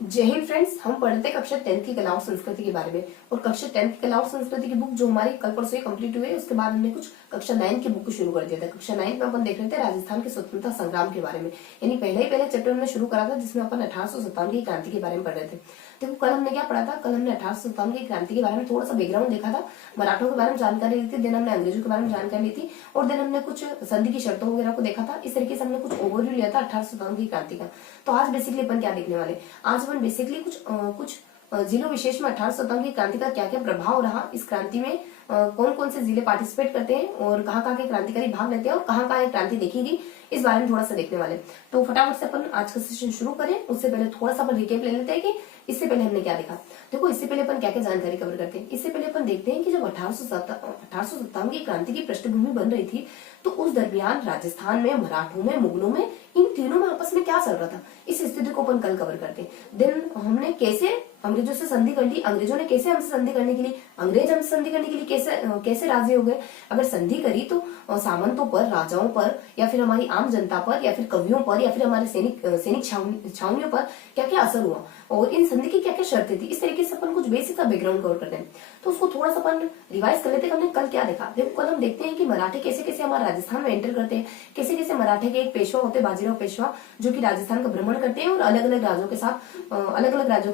जय हिंद फ्रेंड्स। हम पढ़ते हैं कक्षा 10 की कला और संस्कृति के बारे में। और कक्षा 10 की कला और संस्कृति की बुक जो हमारी कल परसों ही कंप्लीट हुई है, उसके बाद हमने कुछ कक्षा 9 की बुक को शुरू कर दिया था। कक्षा 9 में अपन देख रहे थे राजस्थान के स्वतंत्रता संग्राम के बारे में, यानी पहले चैप्टर हमने शुरू करा था जिसमें अपन 1857 की क्रांति के बारे में पढ़ रहे थे। देखो कल हमने क्या पढ़ा था, कल हमने 1857 की क्रांति के बारे में थोड़ा सा बैकग्राउंड देखा था, मराठों के बारे में जानकारी ली थी, देन हमने अंग्रेजों के बारे में जानकारी ली थी, और देन हमने कुछ संधि की शर्तों वगैरह को देखा था। इस तरीके से हमने कुछ ओवरव्यू लिया था 1857 की क्रांति का। तो आज बेसिकली अपन क्या देखने वाले, आज अपन बेसिकली कुछ जिलों विशेष में 1857 की क्रांति का क्या क्या प्रभाव रहा, इस क्रांति में कौन कौन से जिले पार्टिसिपेट करते हैं और कहाँ के क्रांतिकारी भाग लेते हैं और कहाँ क्रांति देखी गई, इस बारे में थोड़ा सा देखने वाले। तो फटाफट से अपन आज का सेशन शुरू करें। उससे पहले थोड़ा सा अपन रिकेप ले लेते हैं कि इससे पहले हमने क्या देखा। देखो इससे पहले अपन क्या क्या जानकारी कवर करते हैं। इससे पहले अपन देखते हैं कि जब 1857 की क्रांति की पृष्ठभूमि बन रही थी, तो उस दरमियान राजस्थान में, मराठों में, मुगलों में, इन तीनों में आपस में क्या चल रहा था, इस स्थिति को अपन कल कवर करते हैं। देन हमने कैसे अंग्रेजों से संधि कर ली, अंग्रेजों ने कैसे हमसे संधि करने के लिए, अंग्रेज हमसे संधि करने के लिए कैसे राजी हो गए, अगर संधि करी तो सामंतों पर, राजाओं पर, या फिर हमारी आम जनता पर, या फिर कवियों पर, या फिर हमारे सैनिक छावनियों पर क्या क्या असर हुआ, और इन संधि की क्या क्या शर्तें थी। इस तरीके से अपन कुछ बेसिक का बैकग्राउंड कवर करते हैं। तो उसको थोड़ा सा अपन रिवाइज कर लेते हैं। हमने कल क्या देखा। देखो कल हम देखते हैं कि मराठे कैसे कैसे हमारे राजस्थान में एंटर करते हैं, कैसे कैसे मराठे के एक पेशवा होते हैं, बाजीराव पेशवा, जो कि राजस्थान का भ्रमण करते हैं और अलग अलग राज्यों के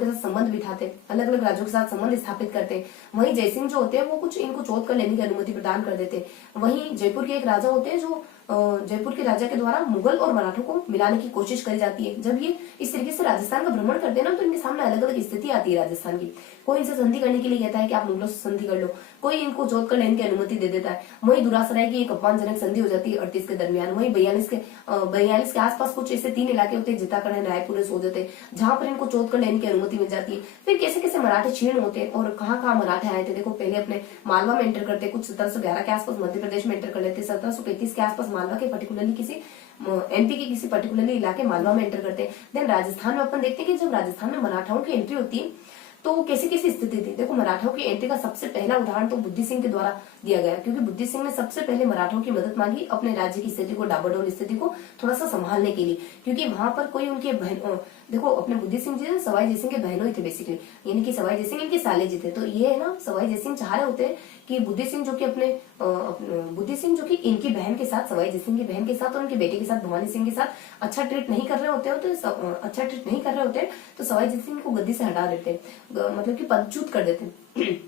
साथ संबंध बिठाते, अलग अलग राज्यों के साथ संबंध स्थापित करते। वहीं जयसिंह जो होते हैं वो कुछ इनको चौथ कर लेने की अनुमति प्रदान कर देते। वहीं जयपुर के एक राजा होते हैं, जो जयपुर के राजा के द्वारा मुगल और मराठों को मिलाने की कोशिश करी जाती है। जब ये इस तरीके से राजस्थान का भ्रमण करते हैं ना, तो इनके सामने अलग अलग स्थिति आती है राजस्थान की। कोई इनसे संधि करने के लिए कहता है कि आप मुगलों से संधि कर लो, कोई इनको जोत कर लेने की अनुमति दे देता है। वहीं दुरासराय की एक अपमानजनक संधि हो जाती है 38 के दरमियान। वहीं 42 के आसपास कुछ ऐसे 3 इलाके होते हैं, जिताकरण, रायपुर, सोजते, जहां पर इनको चौथ कर लेने की अनुमति मिल जाती है। फिर कैसे कैसे मराठे क्षीण होते हैं और कहाँ मराठे आए थे। देखो पहले अपने मालवा में एंटर करते, कुछ 1711 के आसपास मध्य प्रदेश में एंटर कर लेते, 1735 के आसपास मालवा के पर्टिकुलरली किसी एमपी के किसी पर्टिकुलरली इलाके मालवा में एंटर करते हैं। देन राजस्थान में अपन देखते हैं कि जब राजस्थान में मराठाओं की एंट्री होती है तो कैसी कैसी स्थिति थी। देखो मराठों की एंट्री का सबसे पहला उदाहरण तो बुद्धि सिंह के द्वारा दिया गया, क्योंकि बुद्धि सिंह ने सबसे पहले मराठों की मदद मांगी अपने राज्य की स्थिति को, डाबाडोल स्थिति को थोड़ा सा संभालने के लिए, क्योंकि वहां पर कोई उनके बहन, देखो अपने बुद्धि सिंह जी सवाई जयसिंह के बहनों ही थे बेसिकली, यानी कि सवाई जयसिंह इनके साले जी थे। तो ये है ना, सवाई जयसिंह चाह रहे होते हैं कि बुद्धि सिंह जो कि इनकी बहन के साथ, सवाई जयसिंह की बहन के साथ और उनके बेटे के साथ, भवानी सिंह के साथ अच्छा ट्रीट नहीं कर रहे होते, तो सवाई जयसिंह को गद्दी से हटा देते, मतलब कि पदच्युत कर देते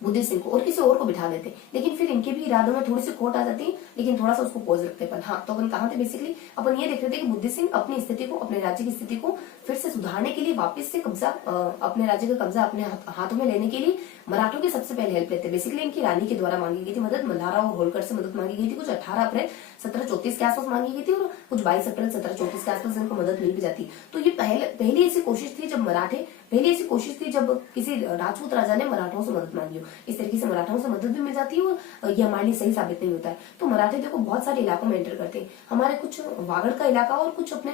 बुद्धि सिंह को और किसी और को बिठा देते। लेकिन फिर इनके भी इरादों में थोड़ी सी खोट आ जाती, लेकिन थोड़ा सा उसको पोज रखते। पर हाँ, तो अपन कहाँ थे बेसिकली, अपन ये देख रहे थे कि बुद्धि सिंह अपनी स्थिति को, अपने राज्य की स्थिति को फिर से सुधारने के लिए, वापस से अपने राज्य का कब्जा अपने हाथों में लेने के लिए मराठों की सबसे पहले हेल्प लेते। बेसिकली इनकी रानी के द्वारा मांगी गई थी मदद, मल्हारा और होलकर से मदद मांगी गई थी। कुछ 18 अप्रैल 1734 के आसपास मांगी गई थी और कुछ 22 अप्रैल 1734 के आसपास इनको मदद मिल भी जाती। तो ये पहली ऐसी कोशिश थी जब किसी राजपूत राजा ने मराठों से मदद मांगी हो। इस तरीके से मराठों से मदद भी मिल जाती है और ये हमारे लिए सही साबित नहीं होता है। तो मराठे देखो बहुत सारे इलाकों में एंटर करते हैं। हमारे कुछ वागड़ का इलाका और कुछ अपने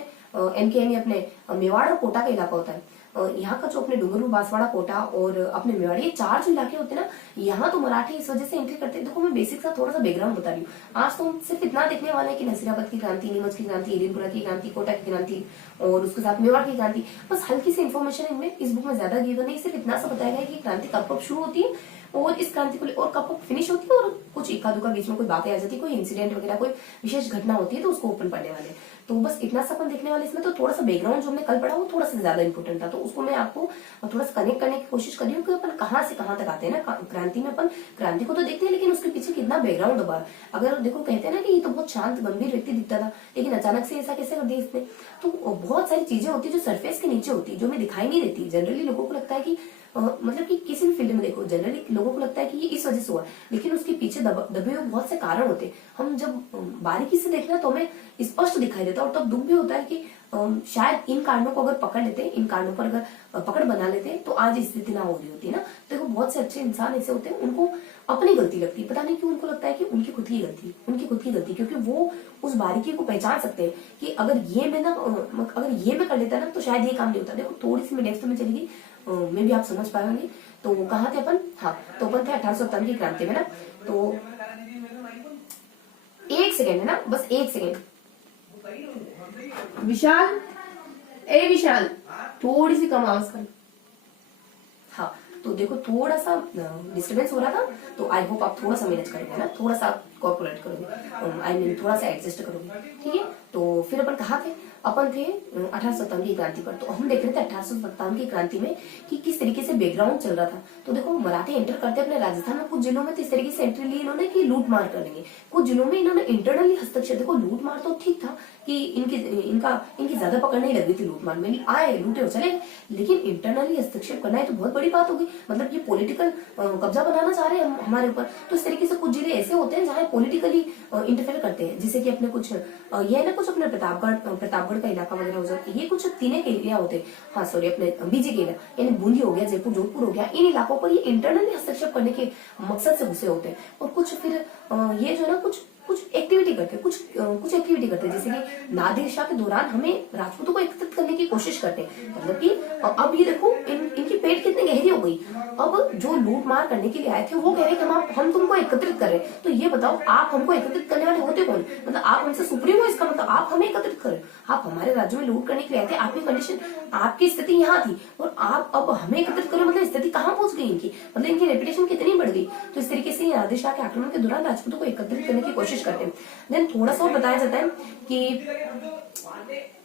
एनके यानी अपने मेवाड़ और कोटा का इलाका होता है। यहाँ का जो अपने डूंगरपुर, बांसवाड़ा, कोटा और अपने मेवाड़ी, ये 4 जो इलाके होते हैं ना, यहाँ तो मराठे इस वजह से एंट्री करते हैं। देखो मैं बेसिक सा थोड़ा सा बैकग्राउंड बता रही हूँ। आज तो हम सिर्फ इतना देखने वाले हैं कि नसीराबाद की क्रांति, नीमच की क्रांति, इरिनपुरा की क्रांति, कोटा की क्रांति और उसके साथ मेवाड़ की क्रांति, बस हल्की सी इन्फॉर्मेशन इनमें इस बुक में ज्यादा गिवन नहीं। सिर्फ इतना सा बताया गया कि क्रांति कब शुरू होती है और इस क्रांति को और कब फिनिश होती है, और कुछ इक्का दुक्का बीच में कोई बातें आ जाती है, कोई इंसिडेंट वगैरह, कोई विशेष घटना होती है तो उसको ओपन पढ़ने वाले। तो बस इतना सा अपन देखने वाले इसमें। तो थोड़ा सा बैकग्राउंड जो हमने कल पढ़ा वो थोड़ा सा ज्यादा इंपॉर्टेंट था, तो उसको मैं आपको थोड़ा सा कनेक्ट करने की कोशिश कर रही हूँ कि अपन कहाँ से कहाँ तक आते हैं ना। क्रांति में अपन क्रांति को तो देखते हैं, लेकिन उसके पीछे कितना बैकग्राउंड होगा। अगर देखो कहते हैं ना कि ये तो बहुत शांत गंभीर व्यक्ति दिखता था, लेकिन अचानक से ऐसा कैसे कर दिया इसने। तो बहुत सारी चीजें होती है जो सरफेस के नीचे होती है, जो हमें दिखाई नहीं देती। जनरली लोगों को लगता है कि मतलब कि किसी भी फील्ड में देखो, जनरली लोगों को लगता है कि ये इस वजह से हुआ, लेकिन उसके पीछे दबे हुए बहुत से कारण होते हैं। हम जब बारीकी से देखना तो हमें स्पष्ट दिखाई देता है, और तब दुख भी होता है कि शायद इन कारणों को अगर पकड़ लेते, इन कारणों पर अगर पकड़ बना लेते तो आज स्थिति ना हो रही होती ना। देखो बहुत से अच्छे इंसान ऐसे होते हैं, उनको अपनी गलती लगती है, पता नहीं क्यों उनको लगता है कि उनकी खुद की गलती, क्योंकि वो उस बारीकी को पहचान सकते हैं कि अगर ये मैं कर लेता ना तो शायद ये काम नहीं होता। देखो थोड़ी सी मैं डेप्थ में चली गई, मे भी आप समझ पाएंगे। तो कहाँ थे अपन, हाँ तो अपन थे 1857 की क्रांति में ना। तो एक सेकेंड है ना, बस एक सेकेंड। विशाल, ए विशाल, थोड़ी सी कम आवाज कर। हाँ, तो देखो थोड़ा सा डिस्टर्बेंस हो रहा था, तो आई होप आप थोड़ा सा मैनेज करोगे ना, थोड़ा सा कॉर्पोरेट करोगे, आई मीन थोड़ा सा एडजस्ट करोगे, ठीक है। तो फिर अपन कहाँ थे, अपन थे 1857 की क्रांति पर। तो हम देख रहे थे 1857 की क्रांति में कि किस तरीके से बैकग्राउंड चल रहा था। तो देखो मराठे एंटर करते अपने राजस्थान में, कुछ जिलों में तो इस तरीके से एंट्री ली इन्होंने कि लूट मार कर लेंगे, कुछ जिलों में इन्होंने इंटरनली हस्तक्षेप, देखो लूट मार तो ठीक था कि इनकी ज्यादा पकड़ नहीं लग रही थी लूट मार में, आए लूटे और चले, लेकिन इंटरनली हस्तक्षेप करना है तो बहुत बड़ी बात होगी, मतलब ये पॉलिटिकल कब्जा बनाना चाह रहे हैं हमारे ऊपर। तो इस तरीके से कुछ जिले ऐसे होते हैं जहाँ पॉलिटिकली इंटरफेयर करते हैं, जैसे कि अपने कुछ ये है ना, कुछ अपने प्रतापगढ़ का इलाका वगैरह हो जाता है, ये कुछ तीनों के एरिया होते हैं, हाँ सॉरी अपने बीजे के एरिया, यानी बूंदी हो गया, जयपुर जोधपुर हो गया, इन इलाकों पर ये इंटरनली हस्तक्षेप करने के मकसद से घुसे होते हैं। और कुछ फिर ये जो है ना कुछ एक्टिविटी करते हैं, कुछ एक्टिविटी करते हैं, जैसे कि नादिर शाह के दौरान हमें राजपूतों को एकत्रित करने की कोशिश करते हैं, मतलब कि अब ये देखो इनकी पेट कितनी गहरी हो गई, अब जो लूट मार करने के लिए आए थे वो कह रहे हैं कि हम तुमको एकत्रित कर रहे हैं, तो ये बताओ आप हमको एकत्रित करने वाले होते कौन, मतलब आप हमसे सुप्रीम हो, इसका मतलब आप हमें एकत्रित करें, आप हमारे राज्य में लूट करने के लिए आए थे, आपकी कंडीशन आपकी स्थिति यहाँ थी और आप अब हमें एकत्रित करें, मतलब स्थिति कहाँ पहुंच गई इनकी, मतलब इनकी रेपुटेशन कितनी बढ़ गई। तो इस तरीके से नादिर शाह के आक्रमण के दौरान राजपूतों को एकत्रित करने की कोशिश करते हैं। देन थोड़ा सा और बताया जाता है कि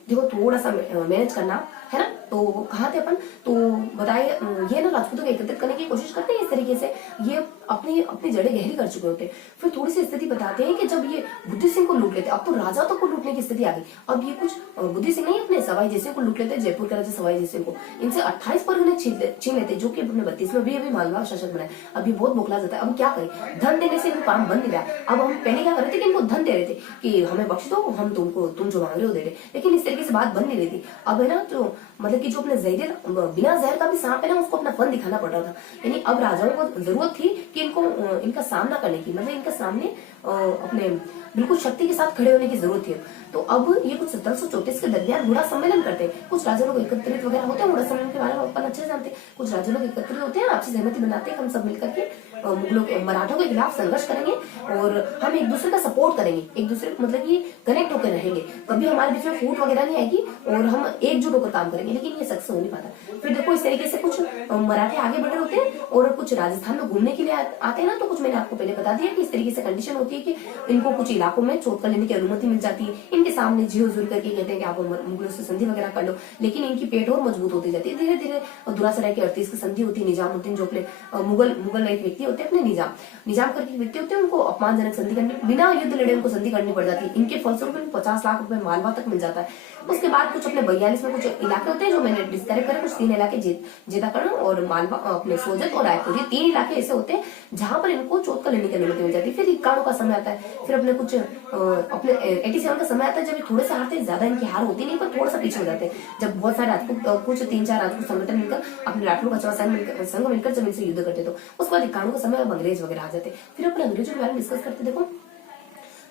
देखो थोड़ा सा मैनेज करना है ना, तो कहाँ थे अपन, तो बताए ये ना राजपूतों को एकत्रित करने की कोशिश करते हैं, इस तरीके से ये अपनी जड़ें गहरी कर चुके होते हैं। फिर थोड़ी सी स्थिति बताते हैं कि जब ये बुद्धि सिंह को लूट लेते, अब तो राजा तो को लूटने की स्थिति आ गई, अब ये कुछ बुद्धि सिंह नहीं अपने सवाई जैसे को लूट लेते, जयपुर के राजा सवाई जैसे को, इनसे 28 परगने छीन लेते, जो कि अपने 32 में भी अभी मालवा शासक बनाए, अभी बहुत बौखला जाता है, अब क्या करें, धन देने से इनको काम बन नहीं रहा। अब हम पहले क्या कर रहे थे कि इनको धन दे रहे थे कि हमें बख्श दो, हम तुम जो मांग रहे हो दे रहे, लेकिन इस तरीके से बात बन नहीं रही थी। अब है ना जो मतलब कि जो अपने जहरील बिना जहर का भी सांप है ना, उसको अपना फन दिखाना पड़ रहा था, यानी अब राजाओं को जरूरत थी कि इनका सामना करने की, मतलब इनका सामने अपने बिल्कुल शक्ति के साथ खड़े होने की जरूरत थी। तो अब ये कुछ 1734 के दरमियान बूढ़ा सम्मेलन करते हैं, कुछ राजा लोग एकत्रित वगैरह होते हैं, बूढ़ा सम्मेलन के बारे में अपन अच्छे से जानते हैं, कुछ राजा लोग एकत्रित होते हैं, आपसी सहमति बनाते हैं, हम सब मिलकर के मुगलों मराठों के खिलाफ संघर्ष करेंगे और हम एक दूसरे का सपोर्ट करेंगे, एक दूसरे मतलब कि कनेक्ट होकर रहेंगे, कभी हमारे बीच में फूट वगैरह नहीं आएगी और हम एकजुट होकर काम करेंगे, लेकिन ये सक्सेस हो नहीं पाता। फिर देखो इस तरीके से कुछ मराठे आगे बढ़ रहे होते हैं और कुछ राजस्थान में घूमने के लिए आते हैं ना, तो कुछ मैंने आपको पहले बता दिया कि इस तरीके से कंडीशन होती है कि इनको कुछ इलाकों में चोट कर लेने की अनुमति मिल जाती है, इनके सामने जी हुजूर करके कहते हैं कि आप मुगलों से संधि वगैरह कर लो, लेकिन इनकी पेट और मजबूत होती जाती है धीरे धीरे। दुरासराय की 38 की संधि होती है, निजामुद्दीन जो अपने मुगल एक व्यक्ति होते हैं, अपने निजाम करके व्यक्ति होते हैं, उनको अपमानजनक संधि करनी, बिना युद्ध लड़े उनको संधि करनी पड़ जाती है, इनके फलस्वरूप 50 लाख रुपए मालवा तक मिल जाता है। उसके बाद कुछ अपने 42 में कुछ इलाके होते हैं जो मैंने डिस्क्राइब करे, कुछ 3 इलाके जेताकरण और मालवा अपने सोजत और रायपुर, ये 3 इलाके ऐसे होते हैं जहां पर इनको चोट कर लेने की अनुमति मिल जाती है। फिर 91 का समय आता है, फिर अपने कुछ अपने 87 का समय आता है, जब थोड़े से हारते, ज्यादा इनकी हार होती नहीं पर थोड़ा सा पीछे हो जाते हैं, जब बहुत सारे राजपूत कुछ 3-4 राजपूत संगठन मिलकर अपने राठौड़ कचवा संघ मिलकर जब इनसे युद्ध करते, तो उसके बाद 91 का समय अब अंग्रेज वगैरह आ जाते। फिर अपन अंग्रेजों के बारे में डिस्कस करते, देखो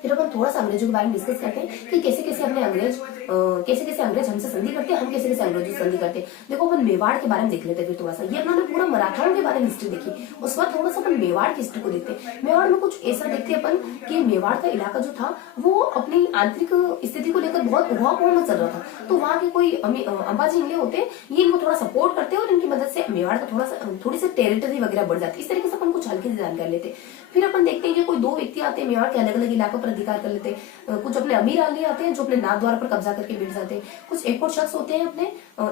फिर अपन थोड़ा सा अंग्रेजों के बारे में डिस्कस करते हैं कि कैसे कैसे अंग्रेज हमसे संधि करते हैं, हम कैसे कैसे अंग्रेजों से संधि करते हैं। देखो अपन मेवाड़ के बारे में देख लेते हैं, फिर थोड़ा सा ये अपने पूरा मराठाओं के बारे में हिस्ट्री देखी, उस बाद थोड़ा सा अपन मेवाड़ की हिस्ट्री को देखते हैं। मेवाड़ में कुछ ऐसा देखते हैं अपन कि मेवाड़ का इलाका जो था वो अपनी आंतरिक स्थिति को लेकर बहुत उहापोह में चल रहा था, तो वहाँ के कोई अंबाजी इंग्लिश होते हैं, ये इनको थोड़ा सपोर्ट करते हैं और इनकी मदद से मेवाड़ का थोड़ी सी टेरिटरी वगैरह बढ़ जाती है। इस तरीके से अपन कुछ हल्की से जानकारी लेते। फिर अपन देखते हैं कि कोई 2 व्यक्ति आते हैं मेवाड़ के अलग अलग इलाकों पर अधिकार कर लेते हैं, कुछ अपने अमीर अली आते हैं जो अपने नाथद्वारा पर कब्जा करके बैठ जाते हैं, कुछ एक और शख्स होते हैं अपने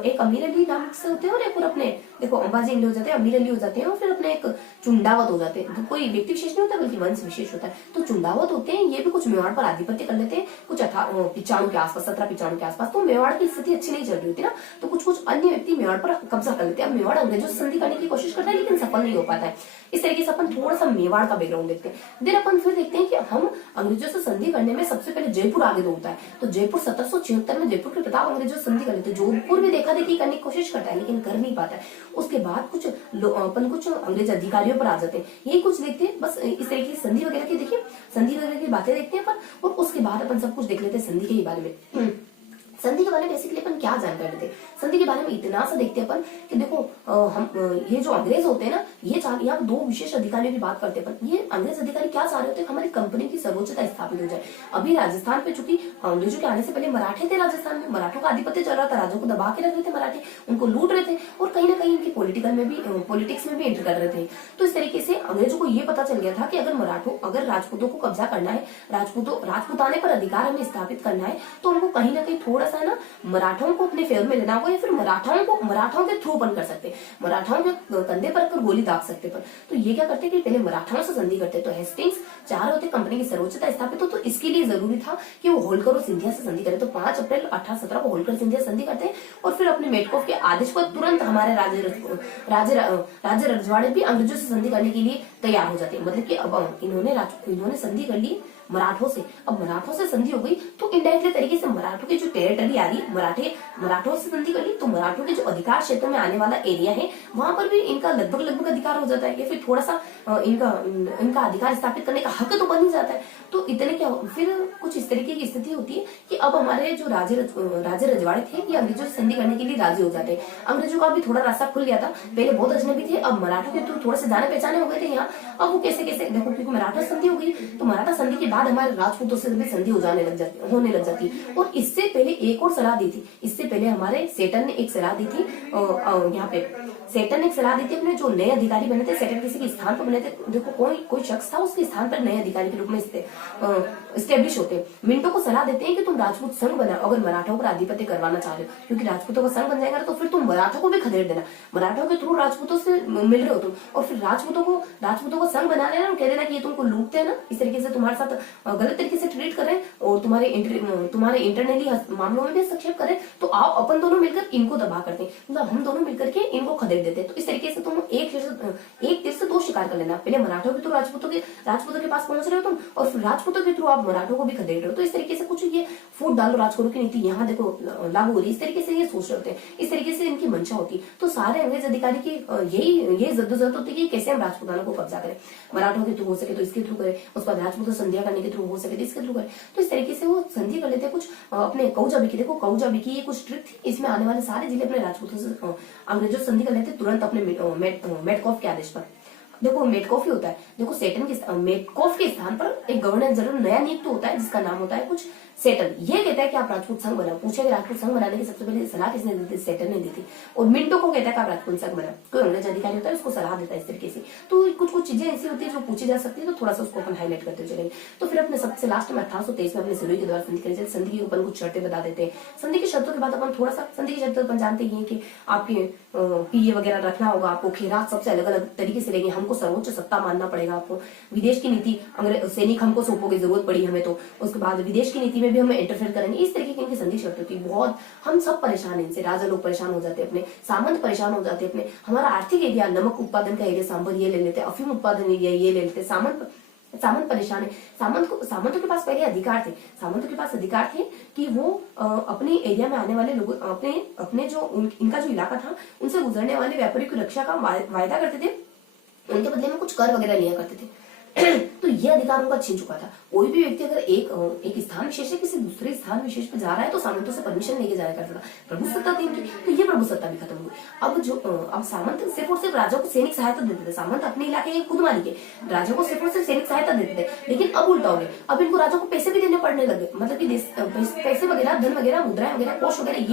एक अमीर अली नाम से होते हैं और एक और अपने देखो अंबाजी इंग्लिश हो जाते हैं, अमीर अली हो जाते हैं और फिर अपने एक चुंडावत हो जाते हैं, तो कोई व्यक्ति विशेष नहीं होता बल्कि वंश विशेष होता है। तो चुंडावत होते हैं, ये भी कुछ मेवाड़ पर आधिपत्य कर लेते हैं, कुछ 95 के आसपास 1795 के आसपास। तो मेवाड़ की स्थिति अच्छी नहीं चल रही होती ना, तो कुछ अन्य व्यक्ति मेवाड़ पर कब्जा कर लेते हैं। अब मेवाड़ अंग्रेजों से संधि करने की कोशिश करता है लेकिन सफल नहीं हो पाता है। इस तरीके से अपन थोड़ा सा मेवाड़ का बैकग्राउंड देखते हैं। देन अपन फिर देखते हैं कि हम अंग्रेजों से संधि करने में सबसे पहले जयपुर आगे दौड़ता है। तो जयपुर 1776 में जयपुर के प्रताप अंग्रेजों से संधि कर लेते हैं। जोधपुर भी देखा देखी करने की कोशिश करता है लेकिन कर नहीं पाता है। उसके बाद अपन कुछ अंग्रेज अधिकारियों पर आ जाते हैं, यही कुछ देखते हैं। बस इस तरीके की संधि वगैरह की देखिए, संधि वगैरह की बातें देखते हैं अपन, और उसके बाद अपन सब कुछ देख लेते हैं संधि के बारे में। संधि के बारे में बेसिकली अपन क्या जानकारी लेते हैं? संधि के बारे में इतना सा देखते हैं अपन कि देखो ये जो अंग्रेज होते हैं ना, ये यहाँ दो विशेष अधिकारियों की बात करते हैं अपन। ये अंग्रेज अधिकारी क्या चाह रहे होते हैं? हमारी कंपनी की सर्वोच्चता स्थापित हो जाए। अभी राजस्थान पे चूंकि अंग्रेजों के आने से पहले मराठे थे राजस्थान में, मराठों का आधिपत्य चल रहा था, राजों को दबा के रख रहे थे मराठे, उनको लूट रहे थे और कहीं ना कहीं इनकी पॉलिटिक्स में भी एंटर कर रहे थे। तो इस तरीके से अंग्रेजों को ये पता चल गया था कि अगर राजपूतों को कब्जा करना है, राजपूताने पर अधिकार हमें स्थापित करना है, तो उनको कहीं ना कहीं थोड़ा सा ना मराठों को अपने फेवर में लेना होगा, या फिर मराठों के थ्रू अपन कर सकते हैं, मराठों के कंधे पर गोली दाग सकते पर। तो ये क्या करते कि पहले मराठाओं से संधि करते। तो हेस्टिंग्स चाह रहे होते कंपनी की सर्वोच्चता स्थापित हो, तो इसके लिए जरूरी था कि वो होल्कर और सिंधिया से संधि करे। तो 5 अप्रैल 1817 को होल्कर सिंधिया संधि करते हैं और फिर अपने मेटकॉफ के आदेश पर तुरंत हमारे राज्य रजवाड़े भी अंग्रेजों से संधि करने के लिए तैयार हो जाते हैं। मतलब कि अब इन्होंने संधि कर ली मराठों से। अब मराठों से संधि हो गई तो इनडायरेक्टली तरीके से मराठों की जो टेरिटरी आ रही, मराठों से संधि कर ली तो मराठों के जो अधिकार क्षेत्र में आने वाला एरिया है वहां पर भी इनका लगभग अधिकार हो जाता है, या फिर थोड़ा सा इनका अधिकार स्थापित करने का हक तो बन ही जाता है। तो इतने क्या फिर कुछ इस तरीके की स्थिति होती है कि अब हमारे जो राजे रजवाड़े थे ये अंग्रेजों से संधि करने के लिए राजी हो जाते हैं। अंग्रेजों का भी थोड़ा रास्ता खुल गया था, पहले बहुत अजनबी थे, अब मराठों के थ्रू थोड़े से जाने पहचाने हो गए थे यहाँ। अब वो कैसे देखो, क्योंकि मराठा संधि हो गई तो मराठा संधि के बाद हमारे राजपूतों से भी संधि होने लग जाती। और इससे पहले एक और सलाह दी थी, इससे पहले हमारे सेटन ने एक सलाह दी थी, यहाँ पे सेटन ने एक सलाह दी थी अपने जो नए अधिकारी बने थे। सेटन किसी के स्थान पर बने थे, देखो कोई शख्स था उसके स्थान पर नए अधिकारी के रूप में स्टेब्लिश होते। मिंटो को सलाह देते हैं कि तुम राजपूत संघ बनाओ अगर मराठों पर आधिपत्य करवाना चाह रहे हो, क्योंकि राजपूतों का संघ बन जाएगा तो फिर तुम मराठों को भी खदेड़ देना, मराठों के थ्रू राजपूतों से मिल रहे हो तुम, और फिर राजपूतों को संघ बना लेना, कह देना कि ये तुमको लूटते हैं ना, इस तरीके से तुम्हारे साथ गलत तरीके से ट्रीट कर रहे हैं और तुम्हारे इंटरनली मामलों में भी हस्तक्षेप करें, तो आओ अपन दोनों मिलकर इनको दबा करते हैं, मतलब हम दोनों मिलकर के इनको खदेड़ देते हैं। तो इस तरीके से तुम एक तीर से दो शिकार कर लेना, पहले मराठों के थ्रू राजपूतों के पास पहुंच रहे हो तुम, और फिर राजपूतों के थ्रू आप मराठों को भी खदेड़ रहे हो। तो इस तरीके से कुछ ये फूट डालो राजपूतों की नीति यहाँ देखो लागू हो रही है, इस तरीके से ये सोच रहे होते हैं, इस तरीके से इनकी मंशा होती। तो सारे अंग्रेज अधिकारी की यही जद्दोजहद होती है कि कैसे हम राजपूताना को कब्जा करें, मराठों के थ्रू हो सके तो इसके थ्रू करें, उसके बाद राजपूतों संधिया करने के थ्रू हो सके तो इसके थ्रू करें। तो इस तरीके से वो संधि कर लेते हैं। कुछ अपने कौजा बिकी, देखो कौजा बिकी ये कुछ ट्रिक थी, इसमें आने वाले सारे जिले अपने राजपूतों से अंग्रेजों से संधि कर लेते तुरंत अपने मेटकॉफ के आदेश पर। देखो मेटकॉफ ही होता है, देखो सेटन के मेटकॉफ के स्थान पर एक गवर्नर जनरल नया नियुक्त होता है जिसका नाम होता है कुछ सेटन। ये कहता है कि आप राजपूत संघ बनाओ, पूछेगा राजपूत संघ बनाने की सबसे पहले सलाह किसने दी थी? सेटन ने दी थी। और मिंटो को कहता है कि आप राजपूत संघ बनाओ, कोई अंग्रेज अधिकारी होता है उसको सलाह देता है इस तरीके से। तो कुछ चीजें ऐसी होती है जो पूछी जा सकती है, तो थोड़ा सा उसको अपन हाईलाइट करते चलेंगे। तो फिर अपने सबसे लास्ट में 1823 में अपने सिरोही के द्वारा संधि करी, संधि के ऊपर कुछ शर्तें बता देते हैं। संधि की शर्तों के बाद अपन थोड़ा सा संधि की शर्तें अपन जानते हैं कि आपके पीए वगैरह रखना होगा, आपको खैरात सबसे अलग अलग तरीके से लेंगे, हमको सर्वोच्च सत्ता मानना पड़ेगा, आपको विदेश की नीति सैनिक हमको सौंपोगे जरूरत पड़ी हमें तो, उसके बाद विदेश की नीति में भी हमें इंटरफेयर करेंगे। इस तरीके की इनकी संधि शर्त होती है। बहुत हम सब परेशान हैं इनसे, राजा लोग परेशान हो जाते हैं, अपने सामंत परेशान हो जाते हैं, अपने हमारा आर्थिक एरिया नमक उत्पादन का एरिया सांबर ये ले लेते हैं, अफीम उत्पादन एरिया ये ले लेते हैं, सामंत परेशान है। सामंतों के पास पहले अधिकार थे, सामंतों के पास अधिकार थे कि वो अपने एरिया में आने वाले लोगों अपने जो इनका जो इलाका था उनसे गुजरने वाले व्यापारियों की रक्षा का वायदा करते थे, उनके बदले में कुछ कर वगैरह लिया करते थे। तो ये अधिकार उनका छीन चुका था। कोई भी व्यक्ति अगर एक स्थान विशेष से किसी दूसरे स्थान विशेष पे जा रहा है तो सामंतों से परमिशन लेके जाया करता था। प्रभु सत्ता थी इनकी, तो ये प्रभु सत्ता भी खत्म हुई। अब सामंत सिर्फ और सिर्फ राजा को सैनिक सहायता देते थे। सामंत अपने इलाके के खुद मालिक है, राजा को सिर्फ और सिर्फ सैनिक सहायता देते थे। लेकिन अब उल्टा हो गया, अब इनको राजा को पैसे भी देने पड़ने लगे, मतलब कि पैसे वगैरह, धन वगैरह, मुद्राएं वगैरह, कोष वगैरह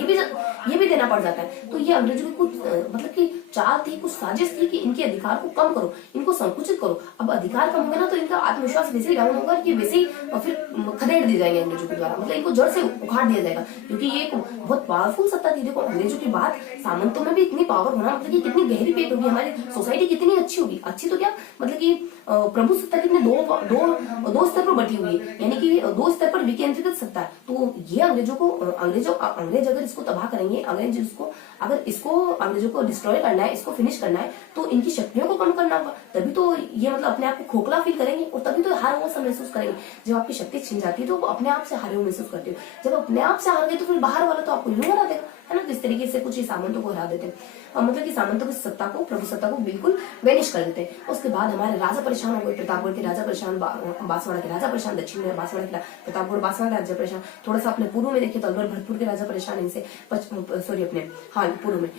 ये भी देना पड़ जाता है। तो ये अंग्रेजों की कुछ मतलब की चाल थी, कुछ साजिश थी कि इनके अधिकार को कम करो, इनको संकुचित करो। अब अधिकार कम होगा ना तो इनका आत्मविश्वास वैसे ही डाउन होगा कि वैसे ही फिर खदेड़ दिए जाएंगे अंग्रेजों के द्वारा, मतलब इनको जड़ से उखाड़ दिया जाएगा, क्योंकि ये एक बहुत पावरफुल सत्ता थी। देखो अंग्रेजों की बात, सामंतों में भी इतनी पावर होना मतलब कि कितनी गहरी पेट होगी, हमारी सोसाइटी कितनी अच्छी होगी। अच्छी तो क्या मतलब कि प्रभु सत्ता कितने दो स्तर पर बटी हुई है, यानी कि 2 स्तर पर विकेंद्रीकृत सत्ता है। तो ये अंग्रेज अगर इसको तबाह करेंगे, अगर इसको अंग्रेजों को डिस्ट्रॉय करना है, इसको फिनिश करना है, तो इनकी शक्तियों को कम करना होगा, तभी तो ये मतलब अपने आप को खोखला फील करेंगे और तभी तो हार हुआ महसूस करेंगे। जब आपकी शक्ति छिन जाती है तो अपने आप से हारे हुए महसूस करते हो, जब अपने आप से हार गए तो फिर बाहर वाला तो आपको यूं हरा देगा, है ना। तो इस तरीके से कुछ ही सामंतों को हरा देते हैं, मतलब कि सामंतों की सत्ता को, प्रभु सत्ता को बिल्कुल वेनिश कर देते हैं। उसके बाद हमारे राजा परेशान हो गए, प्रतापगढ़ के राजा परेशान, बांसवाड़ा के राजा परेशान, दक्षिण में बांसवाड़ा के प्रतापगढ़ बांसवाड़ा के राजा परेशान। थोड़ा सा अपने पूर्व में देखे तो अलवर भरतपुर के राजा परेशान इनसे, सॉरी अपने हाँ पूर्व में,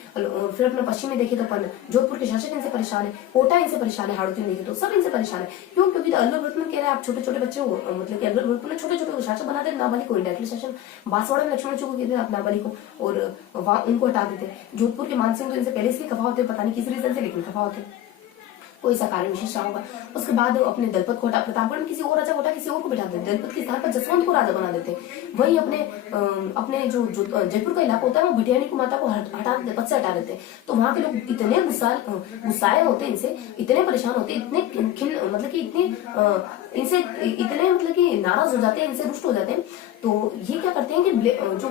फिर अपने पश्चिम में देखे तो अपन जोधपुर के शासक इनसे परेशान है, कोटा इनसे परेशान है, हाड़ौती में देखे तो सब इनसे परेशान है। क्यों? क्योंकि अलवर भरतपुर कह रहे हैं आप छोटे छोटे बच्चे हो, मतलब कि अलवर भरतपुर ने छोटे छोटे शासक बना देते, नाबालिग को इंडायरेक्टली शासन, बांसवाड़ा में लक्ष्मण को कहते हैं आप नाबालिग को, और वहां उनको हटा देते। जोधपुर के मानसिंह तो इनसे पहले से खफा होते, पता नहीं किस रीजन से, लेकिन खफा होते, कोई सा कारण विशेष रहा होगा। उसके बाद अपने दलपत को हटा, प्रतापगढ़ में किसी और राजा को हटा किसी और को बिठा देते, दलपत के स्थान पर जसवंत को राजा बना देते। वही अपने जो जयपुर का इलाका होता है वो भटियानी को माता को हटा देते, पद से हटा देते। तो वहां के लोग इतने गुस्साए होते इनसे, इतने परेशान होते, इतने मतलब कि इनसे इतने मतलब कि नाराज हो जाते हैं, इनसे रुष्ट हो जाते हैं। तो ये क्या करते हैं कि जो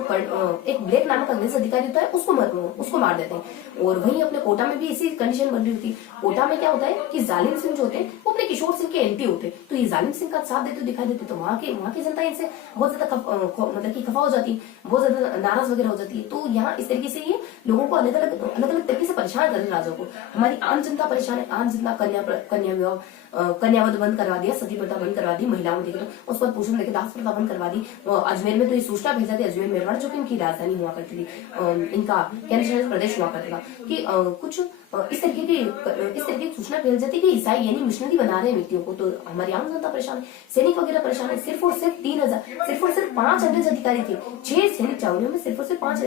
एक ब्लैक नामक अंग्रेज अधिकारी होता है उसको मार देते हैं। और वहीं अपने कोटा में भी इसी कंडीशन बन रही होती। कोटा में क्या होता है कि जालिम सिंह जो होते हैं वो अपने किशोर सिंह के एंटी होते, तो ये जालिम सिंह का साथ देते दिखाई देते, तो वहां की जनता इनसे बहुत ज्यादा मतलब कि खफा हो जाती, बहुत ज्यादा नाराज वगैरह हो जाती है। तो यहाँ इस तरीके से ये लोगों को अलग अलग तरीके से परेशान कर रहे राजा को। हमारी आम जनता परेशान है, आम जनता कन्या विवाह कन्यावध बंद करवा दिया, सती प्रथा बंद करवा दी, महिलाओं देखे तो उस पर पोषण देखे दास प्रथा बंद करवा दी। अजमेर में तो ये सूचना भेजा थी, अजमेर मेरवाड़ जो कि इनकी राजधानी हुआ करती थी, इनका केंद्र शासित प्रदेश हुआ करता था, कि कुछ इस तरीके की सूचना फैल जाती कि ईसाई यानी मिशनरी बना रहे हैं व्यक्तियों को। तो हमारी आम जनता परेशान है, सैनिक वगैरह परेशान है। सिर्फ और सिर्फ 3000, सिर्फ और सिर्फ 5 अंग्रेज अधिकारी थे, 6 सैनिक चावलियों में सिर्फ और सिर्फ 5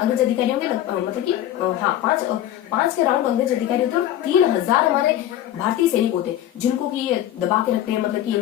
अंग्रेज अधिकारियों के मतलब की हाँ 5 के राउंड अंग्रेज अधिकारी होते और 3000 हमारे भारतीय सैनिक होते, जिनको की दबा के रखते हैं, मतलब कि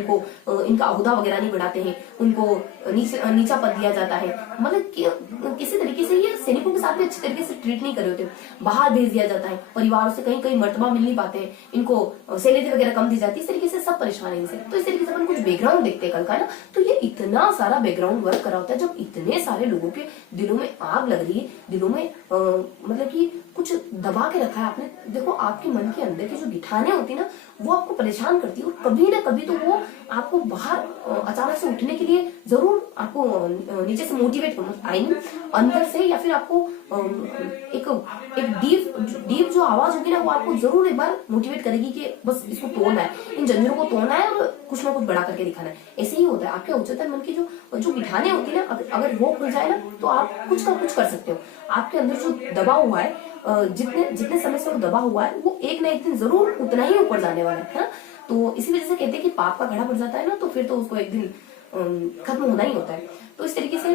इनका अहुदा वगैरह नहीं बढ़ाते हैं, उनको नीचा पद दिया जाता है, मतलब किसी तरीके से ये सैनिकों के साथ भी अच्छी तरीके से ट्रीट नहीं कर रहे होते, बाहर भेज दिया जाता है, परिवारों से कहीं मर्तबा मिल नहीं पाते हैं, इनको सैलरी वगैरह कम दी जाती है, इस तरीके से सब परेशान है इनसे। तो इस तरीके से अपन कुछ बैकग्राउंड देखते हैं कल का ना, तो ये इतना सारा बैकग्राउंड वर्क करा होता है, जब इतने सारे लोगों के दिलों में आग लग रही है, दिलों में मतलब कि कुछ दबा के रखा है आपने। देखो आपके मन के अंदर की जो गिठाने होती है ना, वो आपको परेशान करती है, और कभी ना कभी तो वो आपको बाहर अचानक से उठने के लिए जरूर आपको नीचे से मोटिवेट करना, आई मीन अंदर से, या फिर आपको एक डीप जो आवाज होगी ना, वो आपको जरूर एक बार मोटिवेट करेगी कि बस इसको तोड़ना है, इन जंजीरों को तोड़ना है और कुछ ना कुछ बड़ा करके दिखाना है। ऐसे ही होता है आपके उच्चतर मन की जो गिठाने होती है ना, अगर वो खुल जाए ना, तो आप कुछ का कुछ कर सकते हो। आपके अंदर जो दबा हुआ है, जितने समय से वो दबा हुआ है, वो एक ना एक दिन जरूर उतना ही ऊपर जाने वाला है ना। तो इसी वजह से कहते हैं कि पाप का घड़ा बढ़ जाता है ना, तो फिर तो उसको एक दिन खत्म होना ही होता है। तो इस तरीके से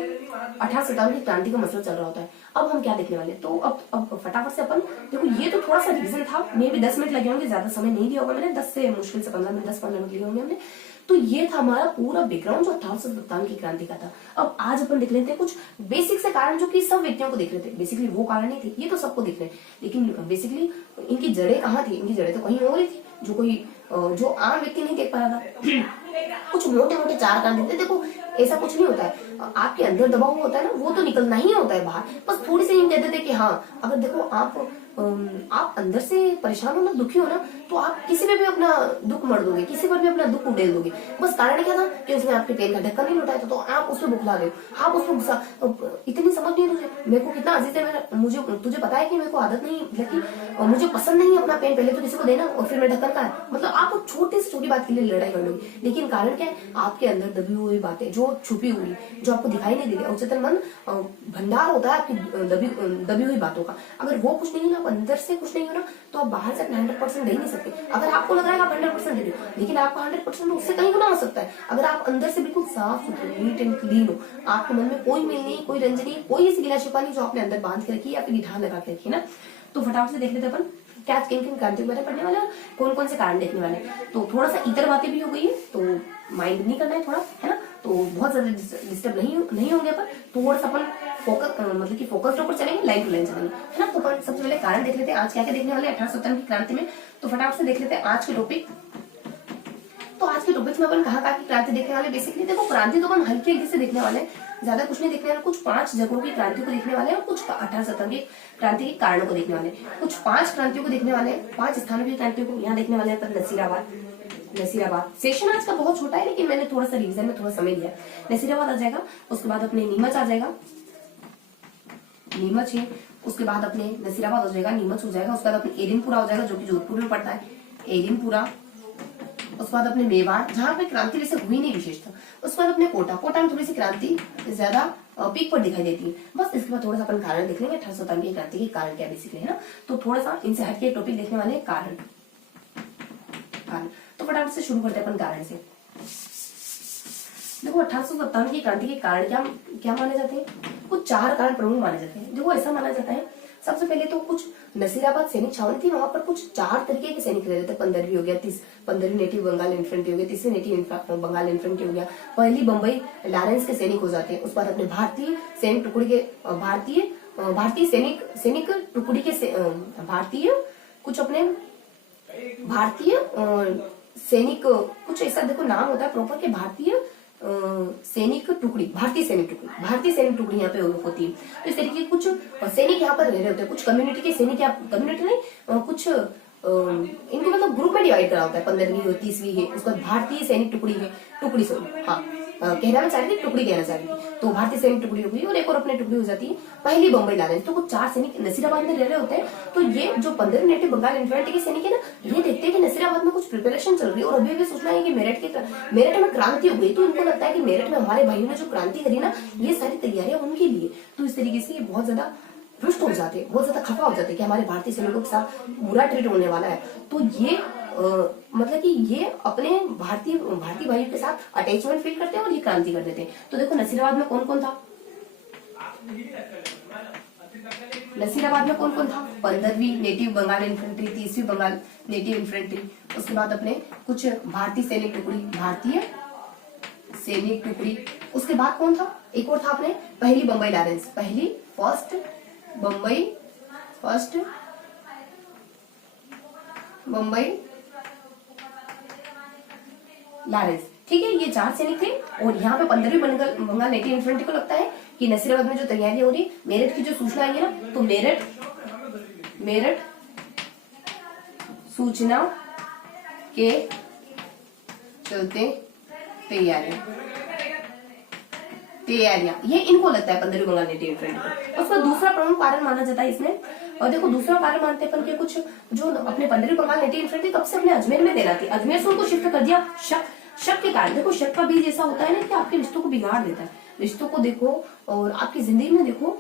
1857 की क्रांति का मसला चल रहा होता है। अब हम क्या देखने वाले, तो अब फटाफट से अपन देखो, ये तो थोड़ा सा रिविजन था, मे भी 10 मिनट लगे होंगे, ज्यादा समय नहीं दिया होगा मैंने, 10 से मुश्किल से 15 मिनट लिए होंगे हमने। तो ये था हमारा पूरा बैकग्राउंड जो 1857 की क्रांति का था। अब आज अपन देख लेते हैं कुछ बेसिक से कारण, जो कि सब व्यक्तियों को दिख रहे थे। बेसिकली वो कारण नहीं थे, ये तो सबको दिख रहे, लेकिन बेसिकली इनकी जड़ें कहाँ थी? इनकी जड़ें तो कहीं और ही थी, जो आम व्यक्ति नहीं देख पा रहा था। कुछ मोटे मोटे 4 कारण थे। देखो ऐसा कुछ नहीं होता है, आपके अंदर दबा हुआ होता है ना, वो तो निकलना ही होता है बाहर। बस थोड़ी सी कहते थे कि हाँ, अगर देखो आप अंदर से परेशान हो ना, दुखी हो ना, तो आप किसी पे भी अपना दुख मर दोगे, किसी पर भी अपना दुख उड़ेल दोगे। बस कारण क्या था कि उसने आपके पेन का ढक्कन नहीं लुटाया था, तो आप उसमें बुखला गए, आप उसमें गुस्सा। इतनी समझ नहीं तुझे, मेरे को कितना अजीज है मेरा, मुझे तुझे पता है कि मेरे को आदत नहीं, लेकिन मुझे पसंद नहीं अपना पेन पहले तो किसी को देना और फिर मैं ढक्कन का, मतलब आप छोटी से छोटी बात के लिए लड़ाई कर लोगे। लेकिन कारण क्या है? आपके अंदर दबी हुई बातें जो छुपी हुई, जो आपको दिखाई नहीं दे रही। उच्चतर मन भंडार होता है आपकी दबी हुई बातों का। अगर वो कुछ नहीं है ना, आप अंदर से कुछ नहीं हो ना, तो आप बाहर से 100% दे ही नहीं सकते। अगर आपको लग रहा है आप 100% दे रहे हो, लेकिन आपका 100% उससे कहीं गुना हो सकता है। अगर आप अंदर से बिल्कुल साफ सुथरे, नीट एंड क्लीन हो, आपके मन में कोई मेल नहीं, कोई रंज नहीं, कोई ऐसी गिला शिकवा नहीं जो आपने अंदर बांध के रखी है या फिर गिठान लगा के रखी है ना। तो फटाफट से देख लेते अपन क्या किन किन क्रांतियों के बारे में पढ़ने वाले, कौन कौन से कारण देखने वाले। तो थोड़ा सा इतर बातें भी हो गई है, तो माइंड नहीं करना है थोड़ा, है ना। तो बहुत ज्यादा डिस्टर्ब नहीं होंगे अपन, थोड़ा सा अपन फोकस, मतलब कि फोकस ऊपर चलेंगे, लाइन टू लाइन चलेंगे, है ना। तो अपन सबसे पहले कारण देख लेते हैं आज क्या क्या देखने वाले 1857 की क्रांति में। तो फटाफट से देख लेते हैं आज के टॉपिक। तो आज के टॉपिक में अपन कहाँ की क्रांति देखने वाले। बेसिकली देखो, क्रांति तो अपन हल्की हल्की से देखने वाले हैं, ज्यादा कुछ नहीं देखने वाले। कुछ 5 जगहों की क्रांति को देखने वाले हैं और कुछ 1857 की क्रांति के कारणों को देखने वाले हैं। कुछ 5 क्रांतियों को देखने वाले हैं, 5 स्थानों की क्रांतियों को यहाँ देखने वाले हैं अपन। नसीराबाद सेशन आज का बहुत छोटा है, लेकिन मैंने थोड़ा सा रिवीजन में थोड़ा समय दिया। नसीराबाद आ जाएगा, उसके बाद अपने नीमच आ जाएगा, नीमच है, उसके बाद अपने नसीराबाद हो जाएगा, नीमच हो जाएगा, उसके बाद अपने एरिनपुरा हो जाएगा जो कि जोधपुर में पड़ता है, एरिनपुरा। उसके बाद अपने मेवाड़ जहां पे क्रांति वैसे हुई नहीं विशेष था। उसके बाद अपने कोटा, कोटा में थोड़ी सी क्रांति ज्यादा पीक पर दिखाई देती है। बस इसके बाद थोड़ा सा अपन कारण देख लेंगे 1857 की क्रांति के कारण क्या बेसिकली है ना। तो थोड़ा सा इनसे हटके टॉपिक देखने वाले हैं कारण। तो फटाफट से शुरू करते हैं अपन कारण से। देखो 1857 की क्रांति के कारण क्या क्या माने जाते हैं, कुछ 4 कारण प्रमुख माने जाते हैं। देखो ऐसा माना जाता है, सबसे पहले तो कुछ नसीराबाद सैनिक छावनी थी, वहां पर कुछ 4 तरीके के सैनिक रह रहे थे। 15वीं हो गया, 15वीं नेटिव बंगाल इन्फेंट्री हो गया, 30वीं नेटिव बंगाल इन्फेंट्री हो गया, पहली बंबई लॉरेंस के सैनिक हो जाते हैं। उसके बाद अपने भारतीय सैनिक टुकड़ी के भारतीय सैनिक टुकड़ी के भारतीय कुछ अपने भारतीय सैनिक कुछ ऐसा देखो नाम होता है प्रॉपर के भारतीय सैनिक टुकड़ी यहाँ पे होती है। तो इस तरीके कुछ सैनिक यहाँ पर रह रहे होते हैं, कुछ कम्युनिटी के सैनिक, कम्युनिटी नहीं कुछ इनको मतलब ग्रुप में डिवाइड करा होता है। 15वीं हो, 30वीं है, उसके बाद भारतीय सैनिक टुकड़ी है, टुकड़ी सॉरी हाँ कहना मैं चाह रही थी टुकड़ी कहना चाह रही थी। तो भारतीय सैनिक टुकड़ी हो गई और एक और अपनी टुकड़ी हो जाती है पहली बंबई लॉरेंस। तो कुछ 4 सैनिक नसीराबाद में रह रहे होते हैं। तो ये जो 15 नेटिव बंगाल इन्फेंट्री के सैनिक है ना, ये देखते हैं कि नसीराबाद में कुछ प्रिपरेशन चल रही है और अभी भी सोचना है कि मेरठ में क्रांति हो गई। तो इनको लगता है कि मेरठ में हमारे भाइयों ने जो क्रांति करी ना, ये सारी तैयारियां उनके लिए। तो इस तरीके से ये बहुत ज्यादा रुष्ट हो जाते हैं, बहुत ज्यादा खफा हो जाते हैं कि हमारे भारतीय सैनिकों के साथ बुरा ट्रीट होने वाला है। तो ये मतलब कि ये अपने भारतीय भाइयों के साथ अटैचमेंट फील करते हैं और ये क्रांति कर देते हैं। तो देखो नसीराबाद में कौन कौन था, नसीराबाद में कौन कौन था, 15वीं नेटिव बंगाल इन्फेंट्री, 30वीं बंगाल नेटिव इन्फेंट्री, उसके बाद अपने कुछ भारतीय सैनिक टुकड़ी, उसके बाद कौन था, एक और था अपने पहली Bombay Lawrence, first Bombay Lawrence. ठीक है, ये 4 सैनिक थे और यहाँ पे 15वीं बंगाल नेटिव इन्फेंट्री को लगता है कि नसीराबाद में जो तैयारी हो रही, मेरठ की जो सूचना आई है ना, तो मेरठ सूचना के चलते तैयारियां ये इनको लगता है 15वीं बंगाल नेटिव इन्फेंट्री को। उसका दूसरा प्रमुख कारण माना जाता है इसमें। और देखो दूसरा कारण मानते हैं अपन के कुछ जो अपने 15वीं बंगाल नेटिव इन्फेंट्री कब से अपने अजमेर में देना थी, अजमेर से उनको शिफ्ट कर दिया शक के कारण। देखो शक का बीज ऐसा होता है ना कि आपके रिश्तों को बिगाड़ देता है। रिश्तों को देखो और आपकी जिंदगी में देखो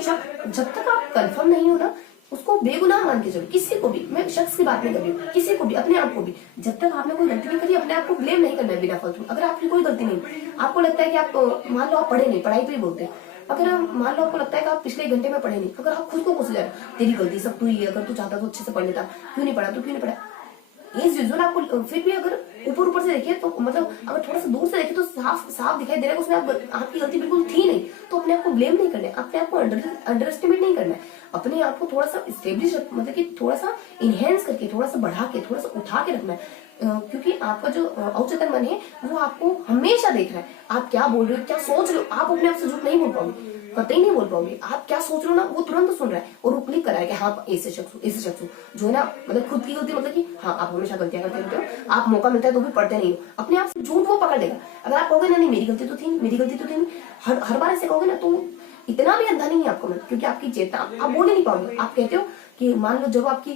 शक जब तक आप कंफर्म नहीं हो ना, उसको बेगुनाह मान के चलो। किसी को भी, मैं शख्स की बात नहीं कर रही हूँ, किसी को भी, अपने आप को भी, जब तक आपने कोई गलती नहीं करी अपने आप को ब्लेम नहीं करना है बिना फालतू। अगर आपकी कोई गलती नहीं, आपको लगता है कि आप मान लो आप पढ़े नहीं, पढ़ाई पे ही बोलते हैं, अगर मान लो आपको लगता है कि आप पिछले घंटे में पढ़े नहीं, अगर आप खुद को कोस जाए तेरी गलती सब तू ही है, अगर तू चाहता तो अच्छे से पढ़ लेता, क्यों नहीं पढ़ा, तो क्यों नहीं पढ़ा, एज यूजुअल आपको फिर भी अगर ऊपर से देखिए तो मतलब अगर थोड़ा सा दूर से देखे तो साफ दिखाई दे रहा है उसमें आपकी गलती बिल्कुल थी नहीं। तो अपने आप को ब्लेम नहीं करना है, अपने आप को अंडर एस्टिमेट नहीं करना है, अपने आप को थोड़ा सा स्टेब्लिश मतलब कि थोड़ा सा इनहेंस करके, थोड़ा सा बढ़ा के, थोड़ा सा उठा के रखना है। क्योंकि आपका जो अवचेतन मन है वो आपको हमेशा देख रहा है, आप क्या बोल रहे हो, क्या सोच रहे हो। आप अपने आप से झूठ नहीं बोल पाओगे, कतई नहीं बोल पाओगे। आप क्या सोच रहे हो ना वो तुरंत सुन रहा है और वो क्लिक कर रहा है कि हाँ ऐसे शख्स हो जो है ना, मतलब खुद की गलती, मतलब कि हाँ आप हमेशा गलतियां करते रहते हो, आप मौका मिलता है तो भी पढ़ते नहीं हो, अपने आप से झूठ वो पकड़ लेगा। अगर आप कहोगे ना नहीं मेरी गलती तो थी नहीं, हर बार ऐसे कहोगे ना तो इतना भी अंधा नहीं है आपको, क्योंकि आपकी चेतना आप बोल ही नहीं पाओगे। आप कहते हो कि मान लो जब आपकी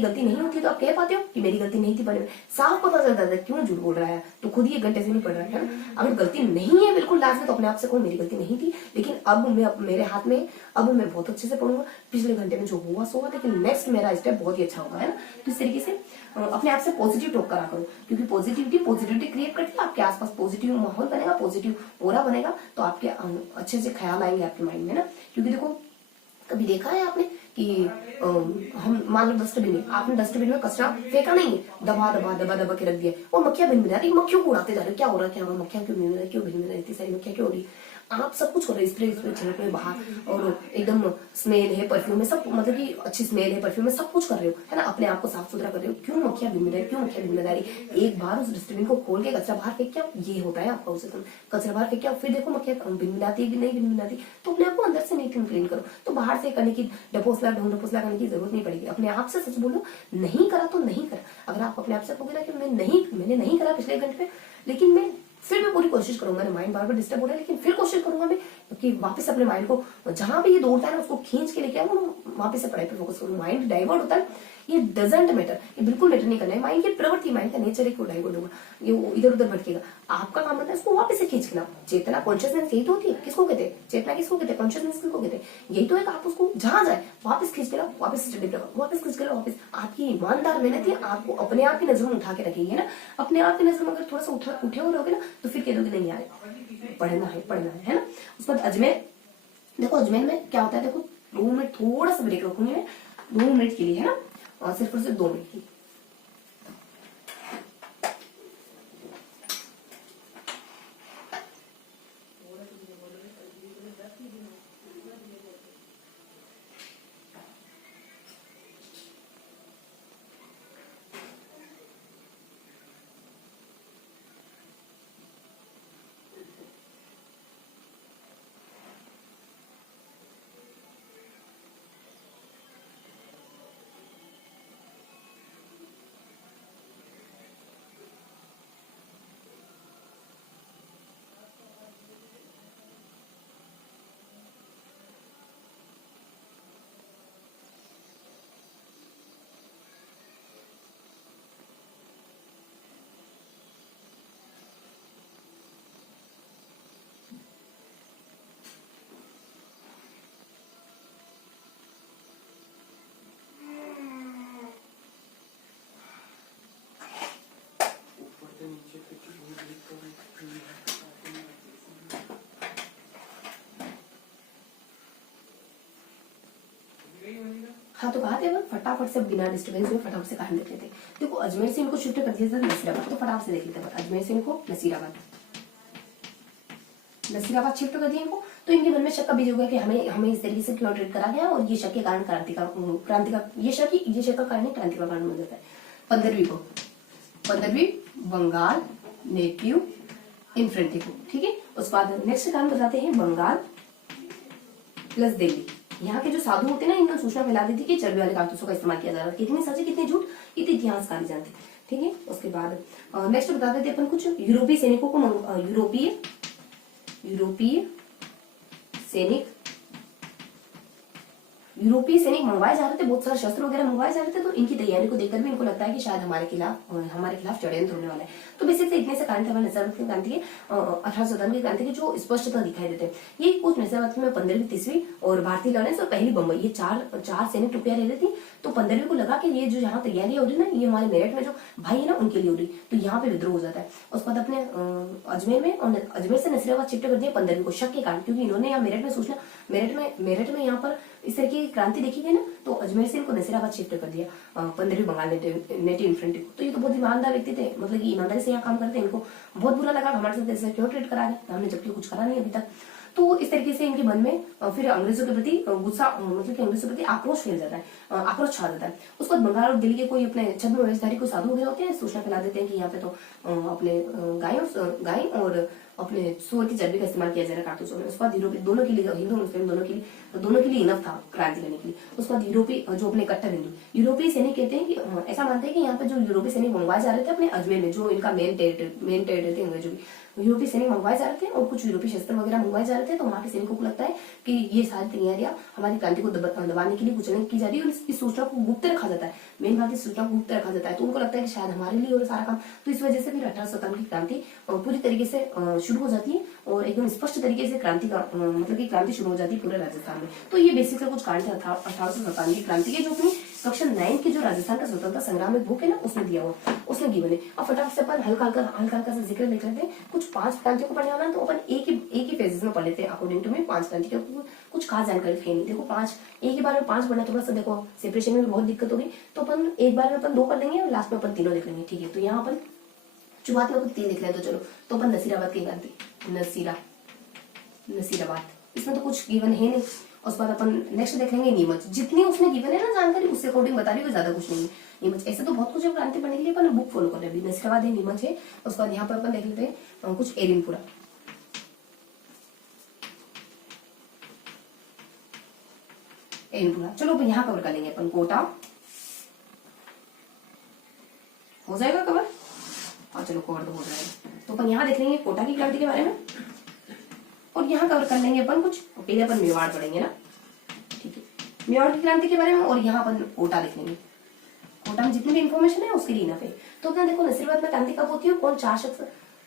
गलती नहीं होती तो आप कह पाते हो कि मेरी गलती नहीं थी पढ़ने में, साफ पता चलता था क्यों झूठ बोल रहा है, तो खुद ही 1 घंटे से नहीं पढ़ रहा है ना। अगर गलती नहीं है बिल्कुल लास्ट में तो अपने आप से कहो मेरी गलती नहीं थी, लेकिन अब मेरे हाथ में, अब मैं बहुत अच्छे से पढ़ूंगा, पिछले घंटे में जो हुआ सो हुआ, लेकिन नेक्स्ट मेरा स्टेप बहुत ही अच्छा होगा, है ना। तो इस तरीके से अपने आप से पॉजिटिव टॉक करा करो, क्योंकि पॉजिटिविटी क्रिएट करती है, आपके आसपास पॉजिटिव माहौल बनेगा, पॉजिटिव ऑरा बनेगा, तो आपके अच्छे से ख्याल आएंगे आपके माइंड में ना। क्योंकि देखो कभी देखा है आपने कि हम मान लो डस्टबिन है, आपने डस्टबिन में कचरा फेंका नहीं है, दबा के रख दिया और मक्खियां भिन रही, मक्खियों को उड़ाते जा रहे, क्या हो रहा है, मक्खियां क्यों भिन रही, इतनी सारी मक्खियां क्यों हो रही, आप सब कुछ कर रहे, स्प्रे छिड़क रहे बाहर और एकदम स्मेल है, परफ्यूम है, सब मतलब कि अच्छी स्मेल है, परफ्यूम है, सब कुछ कर रहे हो, है ना, अपने आप को साफ सुथरा कर रहे हो, क्यों मक्खियां भिन रही। एक बार उस डस्टबिन को खोल के कचरा बाहर फेंक, क्या ये होता है आपका, उसे कचरा बाहर फेंक, फिर देखो मक्खियां भिनभिनाती है कि नहीं भिनभिनाती, तो अपने आप को अंदर से नीट एंड क्लीन करो। तो बाहर से करने की डपोसला करने की जरूरत नहीं पड़ेगी, अपने आप से सच बोलो, नहीं करा तो नहीं करा। अगर आप अपने आप से कहोगे ना कि मैंने नहीं करा पिछले घंटे में, लेकिन मैं फिर मैं पूरी कोशिश करूंगा, माइंड बार बार डिस्टर्ब हो रहा है लेकिन फिर कोशिश करूंगा मैं कि वापस अपने माइंड को जहां पे ये दौड़ता है ना उसको खींच के लेके आओ, वापस से पढ़ाई पे फोकस करो। माइंड डाइवर्ट होता है, ये डजेंट मैटर, ये बिल्कुल मैटर नहीं करना है। माइंड की प्रवृत्ति, माइंड का नेचर है कि वो डाइवर्ट होगा, ये इधर उधर भटकेगा। आपका काम होता है उसको वापस से खींच के लाओ। चेतना, कॉन्शियसनेस यही तो होती है। किसको कहते हैं चेतना, किसको कहते हैं कॉन्शियसनेस, किसको कहते हैं? यही तो है कि आप उसको जहां जाए वापस खींच के लाओ, वापस स्टडी पे वापस खींच के लाओ वापस। आपकी ईमानदार मेहनत है, आपको अपने आप की नजरों में उठा के रखेगी ना। अपने आप की नजरों में अगर थोड़ा सा उठे हो रहोगे ना तो फिर कह दोगे नहीं यार पढ़ना है ना। उसके बाद अजमेर, देखो अजमेर में क्या होता है, देखो 2 मिनट थोड़ा सा ब्रेक रखूंगी मैं 2 मिनट के लिए, है ना, और सिर्फ और सिर्फ 2 मिनट की। हाँ तो कहा थे वो फटाफट से बिना डिस्टर्बेंस में फटाफट से कहानी देख लेते। देखो अजमेर से इनको शिफ्ट कर दिया था नसीराबाद, तो फटाफट से देख लेते हैं। अजमेर से इनको नसीराबाद शिफ्ट कर दिया इनको, तो इनके मन में शक का बीज होगा कि हमें इस तरीके से क्यों ट्रीट करा गया, और ये शक के कारण क्रांति का ये शक का कारण क्रांति का कारण बन जाता है। 15वीं बंगाल नेटिव इन्फेंट्री को, ठीक है। उसके बाद नेक्स्ट कारण बताते हैं बंगाल प्लस दिल्ली। यहाँ के जो साधु होते हैं ना, इन्होंने सूचना फैला दी थी कि चर्बी वाले कारतूसों का इस्तेमाल किया जा रहा था। कितनी सच है कितनी झूठ, इतने इतिहासकार जानते, ठीक है। उसके बाद नेक्स्ट बताते थे अपन कुछ यूरोपीय सैनिकों को, यूरोपीय सैनिक मंगवाए जा रहे थे, बहुत सारे शस्त्र वगैरह मंगवाए जा रहे थे। तो इनकी तैयारी को देखकर भी इनको लगता है कि शायद हमारे खिलाफ षड्यंत्र होने वाला है। तो बेसिकली इतने से कारण थे हमारे नसीराबाद की क्रांति के, 1857 की क्रांति की जो स्पष्टता दिखाई देते हैं। ये कुछ नसीराबाद में 15वीं 30वीं और भारतीय लॉरेंस और पहली बम्बई, ये चार सैनिक टुकड़ियां रह रही थी। तो 15वीं को लगा कि ये जो यहाँ तैयारी हो रही है ना, ये हमारे मेरठ में जो भाई है ना उनके लिए हो रही, तो यहाँ पे विद्रोह हो जाता है। उसके बाद अपने अजमेर में, और अजमेर से नसीराबाद शिफ्ट कर दिया 15वीं को, शक के कारण, क्योंकि इन्होंने यहाँ मेरठ में सूचना, मेरठ में यहाँ पर इस तरह की क्रांति देखी गई ना, तो अजमेर से इनको नसीराबाद शिफ्ट कर दिया 15वीं बंगाल नेटिव इन्फेंट्री को। तो ये तो बहुत ईमानदार व्यक्ति थे, मतलब कि ईमानदारी से यहाँ काम करते हैं। इनको बहुत बुरा लगा हमारे साथ ऐसे क्यों ट्रीट करा है, हमने जबकि कुछ करा नहीं अभी तक। तो इस तरीके से इनके मन में फिर अंग्रेजों के प्रति गुस्सा, मतलब कि अंग्रेजों के प्रति आक्रोश फैल जाता है, आक्रोश छा जाता है। उसके बाद बंगाल और दिल्ली के कोई अपने छद्म व्यवसायी को साधु वगैरह होते हैं, सूचना फैला देते हैं कि यहाँ पे तो अपने गाय और अपने सूअर की चर्बी का इस्तेमाल किया जा रहा है कारतूसों में। उसके बाद यूरोपीय दोनों के लिए, हिंदू मुस्लिम दोनों के लिए इनफ था क्रांति करने के लिए। उसके बाद यूरोपीय जो अपने कट्टर हिंदू यूरोपीय सैनिक कहते हैं कि ऐसा मानते हैं कि यहाँ पे जो यूरोपीय सैनिक मंगवाए जा रहे थे अपने अजमेर में, जो इनका मेन टेरिटरी थे अंग्रेजों की, यूरोपीय सैनिक मंगवाए जा रहे थे और कुछ यूरोपीय शस्त्र वगैरह मंगवाए जा रहे थे। तो वहां के सैनिकों को लगता है कि ये सारी तैयारियां हमारी क्रांति को दबाने के लिए, कुचलने की जा रही है, और इस सूचना को गुप्त रखा जाता है। मेन बात, इस सूचना को गुप्त रखा जाता है। तो उनको लगता है कि शायद हमारे लिए हो सारा काम। तो इस वजह से फिर 1857 की क्रांति पूरी तरीके से शुरू हो जाती है, और एकदम स्पष्ट तरीके से क्रांति का मतलब की क्रांति शुरू हो जाती है पूरे राजस्थान में। तो ये बेसिक कुछ कारण थे 1857 की क्रांति के, जो अपनी कक्षा 9 की जो राजस्थान का स्वतंत्रता संग्राम में बुक है ना, उसमें दिया हुआ, उसमें गिवन है। अब फटाफट से अपन हल्का सा जिक्र देख लेते हैं। कुछ 5 क्रांतियों को पढ़ने वाला, तो अपन एक ही फेजेस में पढ़ लेते हैं अकॉर्डिंग टू मी 5 क्रांति, क्योंकि कुछ खास जानकारी है नहीं। देखो 5 एक ही बार में 5 पढ़ना थोड़ा सा, देखो सेपरेशन में बहुत दिक्कत होगी। तो अपन एक बार में अपन 2 कर लेंगे और लास्ट में अपन तीनों देख लेंगे, ठीक है। तो यहाँ अपन शुरुआत में अपन 3 लिख रहे हैं, तो चलो। तो अपन नसीराबाद की क्रांति, नसीराबाद, इसमें तो कुछ गिवन है नहीं। उसके बाद अपन नेक्स्ट देखेंगे नीमच। जितनी उसने गिवन है ना जानकारी, उससे अकॉर्डिंग बता रही है, ज्यादा कुछ नहीं है। नीमच ऐसे तो बहुत कुछ है क्रांति पढ़ने के लिए, अपन बुक फॉलो कर रहे हैं। नसीराबाद है, नीमच है। उसके बाद यहाँ पर अपन देख लेते हैं कुछ एरिनपुरा, चलो अपन यहाँ कवर कर लेंगे। अपन कोटा हो जाएगा कवर, हाँ चलो कवर तो हो जाएगा। तो अपन यहाँ देख लेंगे कोटा की क्रांति के बारे में। और यहाँ कवर कर लेंगे अपन कुछ, पहले अपन मेवाड़ पढ़ेंगे ना, ठीक है, मेवाड़ की क्रांति के बारे में, और यहाँ अपन कोटा देख लेंगे। कोटा में जितनी भी इन्फॉर्मेशन है उसके लिए ना पे। तो अपना देखो नसीबाबाद में क्रांति कब होती है, कौन 4 शख्स,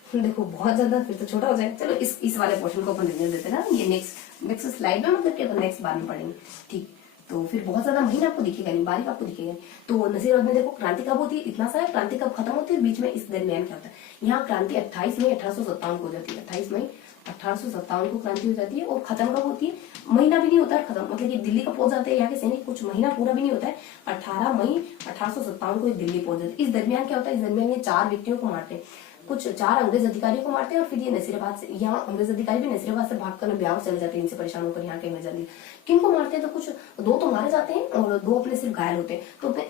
देखो बहुत ज्यादा फिर तो छोटा हो जाए, चलो इस वाले पोर्शन को अपन रिजल्ट देते हैं ना, ये नेक्स्ट स्लाइड में, मतलब कि अपन नेक्स्ट बार में पढ़ेंगे, ठीक। तो फिर बहुत ज्यादा महीना आपको दिखेगा नहीं, बारीक आपको दिखेगा नहीं। तो नसीबाबाद में देखो क्रांति कब होती है, इतना सारा, क्रांति कब खत्म होती है, बीच में इस दरमियान क्या होता है। यहाँ क्रांति 28 मई 1857 को हो जाती है, 28 मई 1857 को क्रांति हो जाती है। और खत्म कब होती है, महीना भी नहीं होता है खत्म, मतलब कि दिल्ली का पहुंच जाते हैं यहाँ के सैनिक, कुछ महीना पूरा भी नहीं होता है, 18 मई 1857 को दिल्ली पहुंच जाते हैं। इस दरमियान क्या होता है, इस दरमियान ये 4 व्यक्तियों को मारते हैं, कुछ 4 अंग्रेज अधिकारियों को मारते हैं, और फिर ये नसीराबाद से, यहाँ अंग्रेज अधिकारी भी नसीराबाद से भागकर ब्यावर चले जाते हैं, इनसे परेशान होकर यहाँ के अंग्रेज आदमी। किनको मारते हैं, तो कुछ 2 तो मारे जाते हैं और 2 अपने सिर्फ घायल होते हैं। तो अपने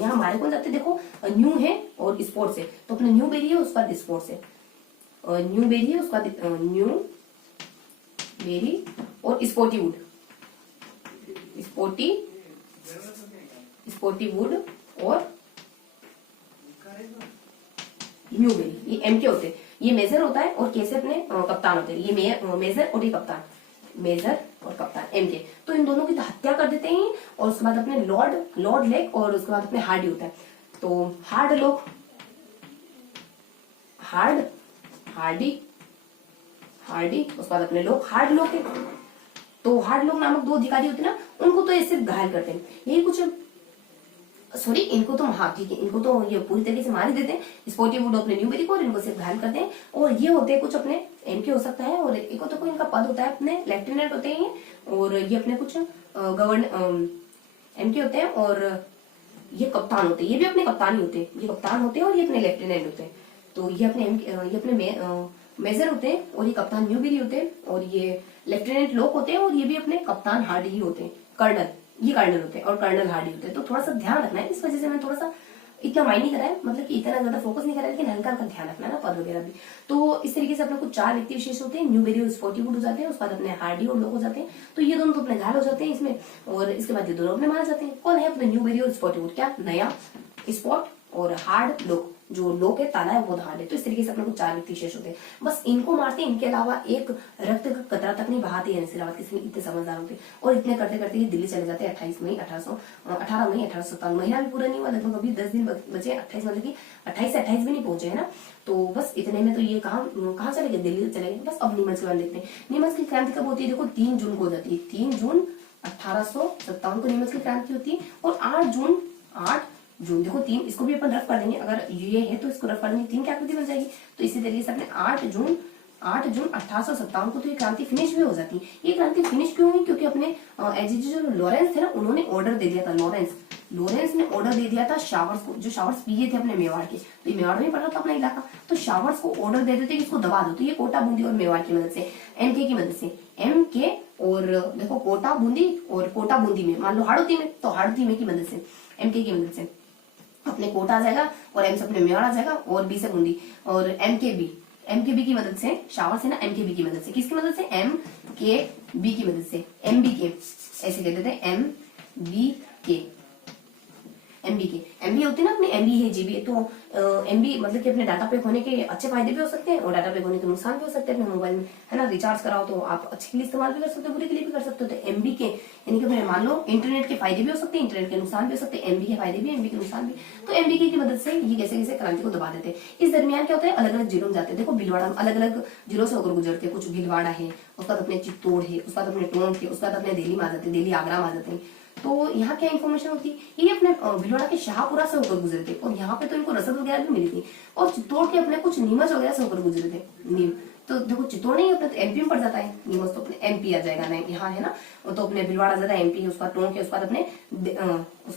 यहाँ मारे कौन जाते हैं, देखो न्यू है और स्पोर्ट्स है, तो अपने न्यू बेरी है, उसके बाद स्पोर्ट्स है, न्यू बेरी है, उसके बाद न्यू बेरी और स्पोर्टी वुड, स्पोर्टी वुड और न्यू बेरी, ये एम के होते हैं, ये मेजर होता है, और कैसे अपने कप्तान होते हैं, ये मेजर और ये कप्तान, मेजर और कप्तान एम के। तो इन दोनों की तो हत्या कर देते हैं, और उसके बाद अपने लॉर्ड लेक, और उसके बाद अपने हार्डी होता है। तो हार्डी उसके बाद अपने लोग हार्ड लोग है। तो हार्ड लोग नामक 2 अधिकारी होते हैं ना, उनको तो ऐसे घायल करते हैं, यही कुछ, सॉरी इनको तो, हाँ ठीक है, इनको तो ये पूरी तरीके से मार ही देते हैं, स्पोर्टी वुड अपने न्यूबेरी को, और इनको सिर्फ घायल करते हैं। और ये होते हैं कुछ अपने एमके हो सकता है, और एक तो कोई इनका पद होता है, अपने लेफ्टिनेंट होते हैं, और ये अपने कुछ एमके होते हैं, और ये कप्तान होते हैं, ये भी अपने कप्तान ही होते हैं, ये कप्तान होते हैं, और ये अपने लेफ्टिनेंट होते हैं। तो ये अपने मेजर होते हैं, और ये कप्तान न्यूबेरी होते हैं, और ये लेफ्टिनेंट लोक होते हैं, और ये भी अपने कप्तान हार्डी ही होते हैं, कर्नल, ये कर्नल होते हैं, और कर्नल हार्डी होते हैं। तो थोड़ा सा ध्यान रखना है, इस वजह से मैंने थोड़ा सा इतना माइंड नहीं करा है, मतलब कि इतना ज्यादा फोकस नहीं करा है, लेकिन हल्का हल्का ध्यान रखना है ना, पद वगैरह भी। तो इस तरीके से अपने कुछ 4 व्यक्ति विशेष होते हैं, न्यूबेरी और स्पोर्टी वुड हो जाते हैं, उसके बाद अपने हार्डी और लोग हो जाते हैं। तो ये दोनों तो अपने घायल हो जाते हैं इसमें, और इसके बाद ये दोनों अपने मारे जाते हैं। कौन है अपने न्यूबेरी और स्पोर्टी वुड, क्या नया स्पॉट और हार्ड लोग, जो लोग है ताला है वो हार्ड है। तो इस तरीके से अपने को 4 व्यक्ति विशेष होते हैं, बस इनको मारते हैं, इनके अलावा एक रक्त का कतरा तक नहीं बहाते हैं नसीराबाद के, इतने समझदार होते हैं। और इतने करते करते ये दिल्ली चले जाते हैं 18 मई 1857, महीना भी पूरा नहीं हुआ, लगभग अभी 10 दिन बचे, 28 मतलब की 28 से 28 भी नहीं पहुंचे है ना। तो बस इतने में तो ये कहाँ चले गए, दिल्ली चले गए। बस अब नीमच के बारे में देखते हैं। नीमच की क्रांति कब होती है, देखो 3 जून को हो जाती है, 3 जून 1857 को नीमच की क्रांति होती है। और 8 जून देखो 3, इसको भी अपन रफ कर देंगे, अगर ये है तो इसको रफ कर देंगे, 3 की आकृति बन जाएगी। तो इसी तरीके से अपने 8 जून 1857 को तो ये क्रांति फिनिश भी हो जाती है। ये क्रांति फिनिश क्यों हुई, क्योंकि अपने जो लॉरेंस थे ना, उन्होंने ऑर्डर दे दिया था, लॉरेंस ने ऑर्डर दे दिया था शावर्स को, जो शावर्स पीए थे अपने मेवाड़ के, तो ये मेवाड़ में पड़ा था अपना इलाका, तो शावर्स को ऑर्डर दे देते कि इसको दबा दो। तो ये कोटा बूंदी और मेवाड़ की मदद से, एमके की मदद से, एमके और देखो कोटा बूंदी, और कोटा बूंदी में मान लो हाड़ौती में, तो हाड़ौती में की मदद से, एमके की मदद से अपने कोटा आ जाएगा, और एम से अपने मेवाड़ आ जाएगा, और बी से बूंदी, और एमकेबी की मदद से, शावर्स है ना, एमकेबी की मदद से, किसकी मदद से, एमकेबी की मदद से, एमबीके ऐसे कहते थे, एमबी होती है ना अपने, एमबी है जीबी। तो एमबी मतलब कि अपने डाटा पैक होने के अच्छे फायदे भी हो सकते हैं, और डाटा पैक होने के नुकसान भी हो सकते हैं अपने मोबाइल में, है ना। रिचार्ज कराओ तो आप अच्छे के लिए इस्तेमाल भी कर सकते हो, बुरे के लिए भी कर सकते हो। तो एमबी के यानी कि अपने मान लो इंटरनेट के फायदे भी हो सकते हैं, इंटरनेट के नुकसान भी हो सकते हैं, एमबी के फायदे भी, एमबी के नुकसान भी। तो एमबी की मदद से ये कैसे कैसे क्रांति को दबा देते हैं। इस दरमियान क्या होता है, अलग अलग जिलों में जाते हैं। देखो भीलवाड़ा अलग अलग जिलों से होकर गुजरते हैं, कुछ भीलवाड़ा है, उसके बाद अपने चित्तौड़ है, उसके बाद अपने टोंक है, उसके बाद अपने दिल्ली में आ जाते हैं, दिल्ली आगरा में आ जाते हैं। तो यहाँ क्या इन्फॉर्मेशन होती है, ये अपने भीलवाड़ा के शाहपुरा से होकर गुजरे थे, और यहाँ पे तो इनको रसद वगैरह भी मिली थी, और चित्तौड़ के अपने कुछ नीमच वगैरह से होकर गुजरे थे। तो देखो चित्तौड़ नहीं अपने तो एमपी में पड़ जाता है, नीमच तो अपने एमपी आ जाएगा ना, यहाँ है ना। तो अपने भीलवाड़ा आ जाता है एमपी, उसका टोंक है, उसके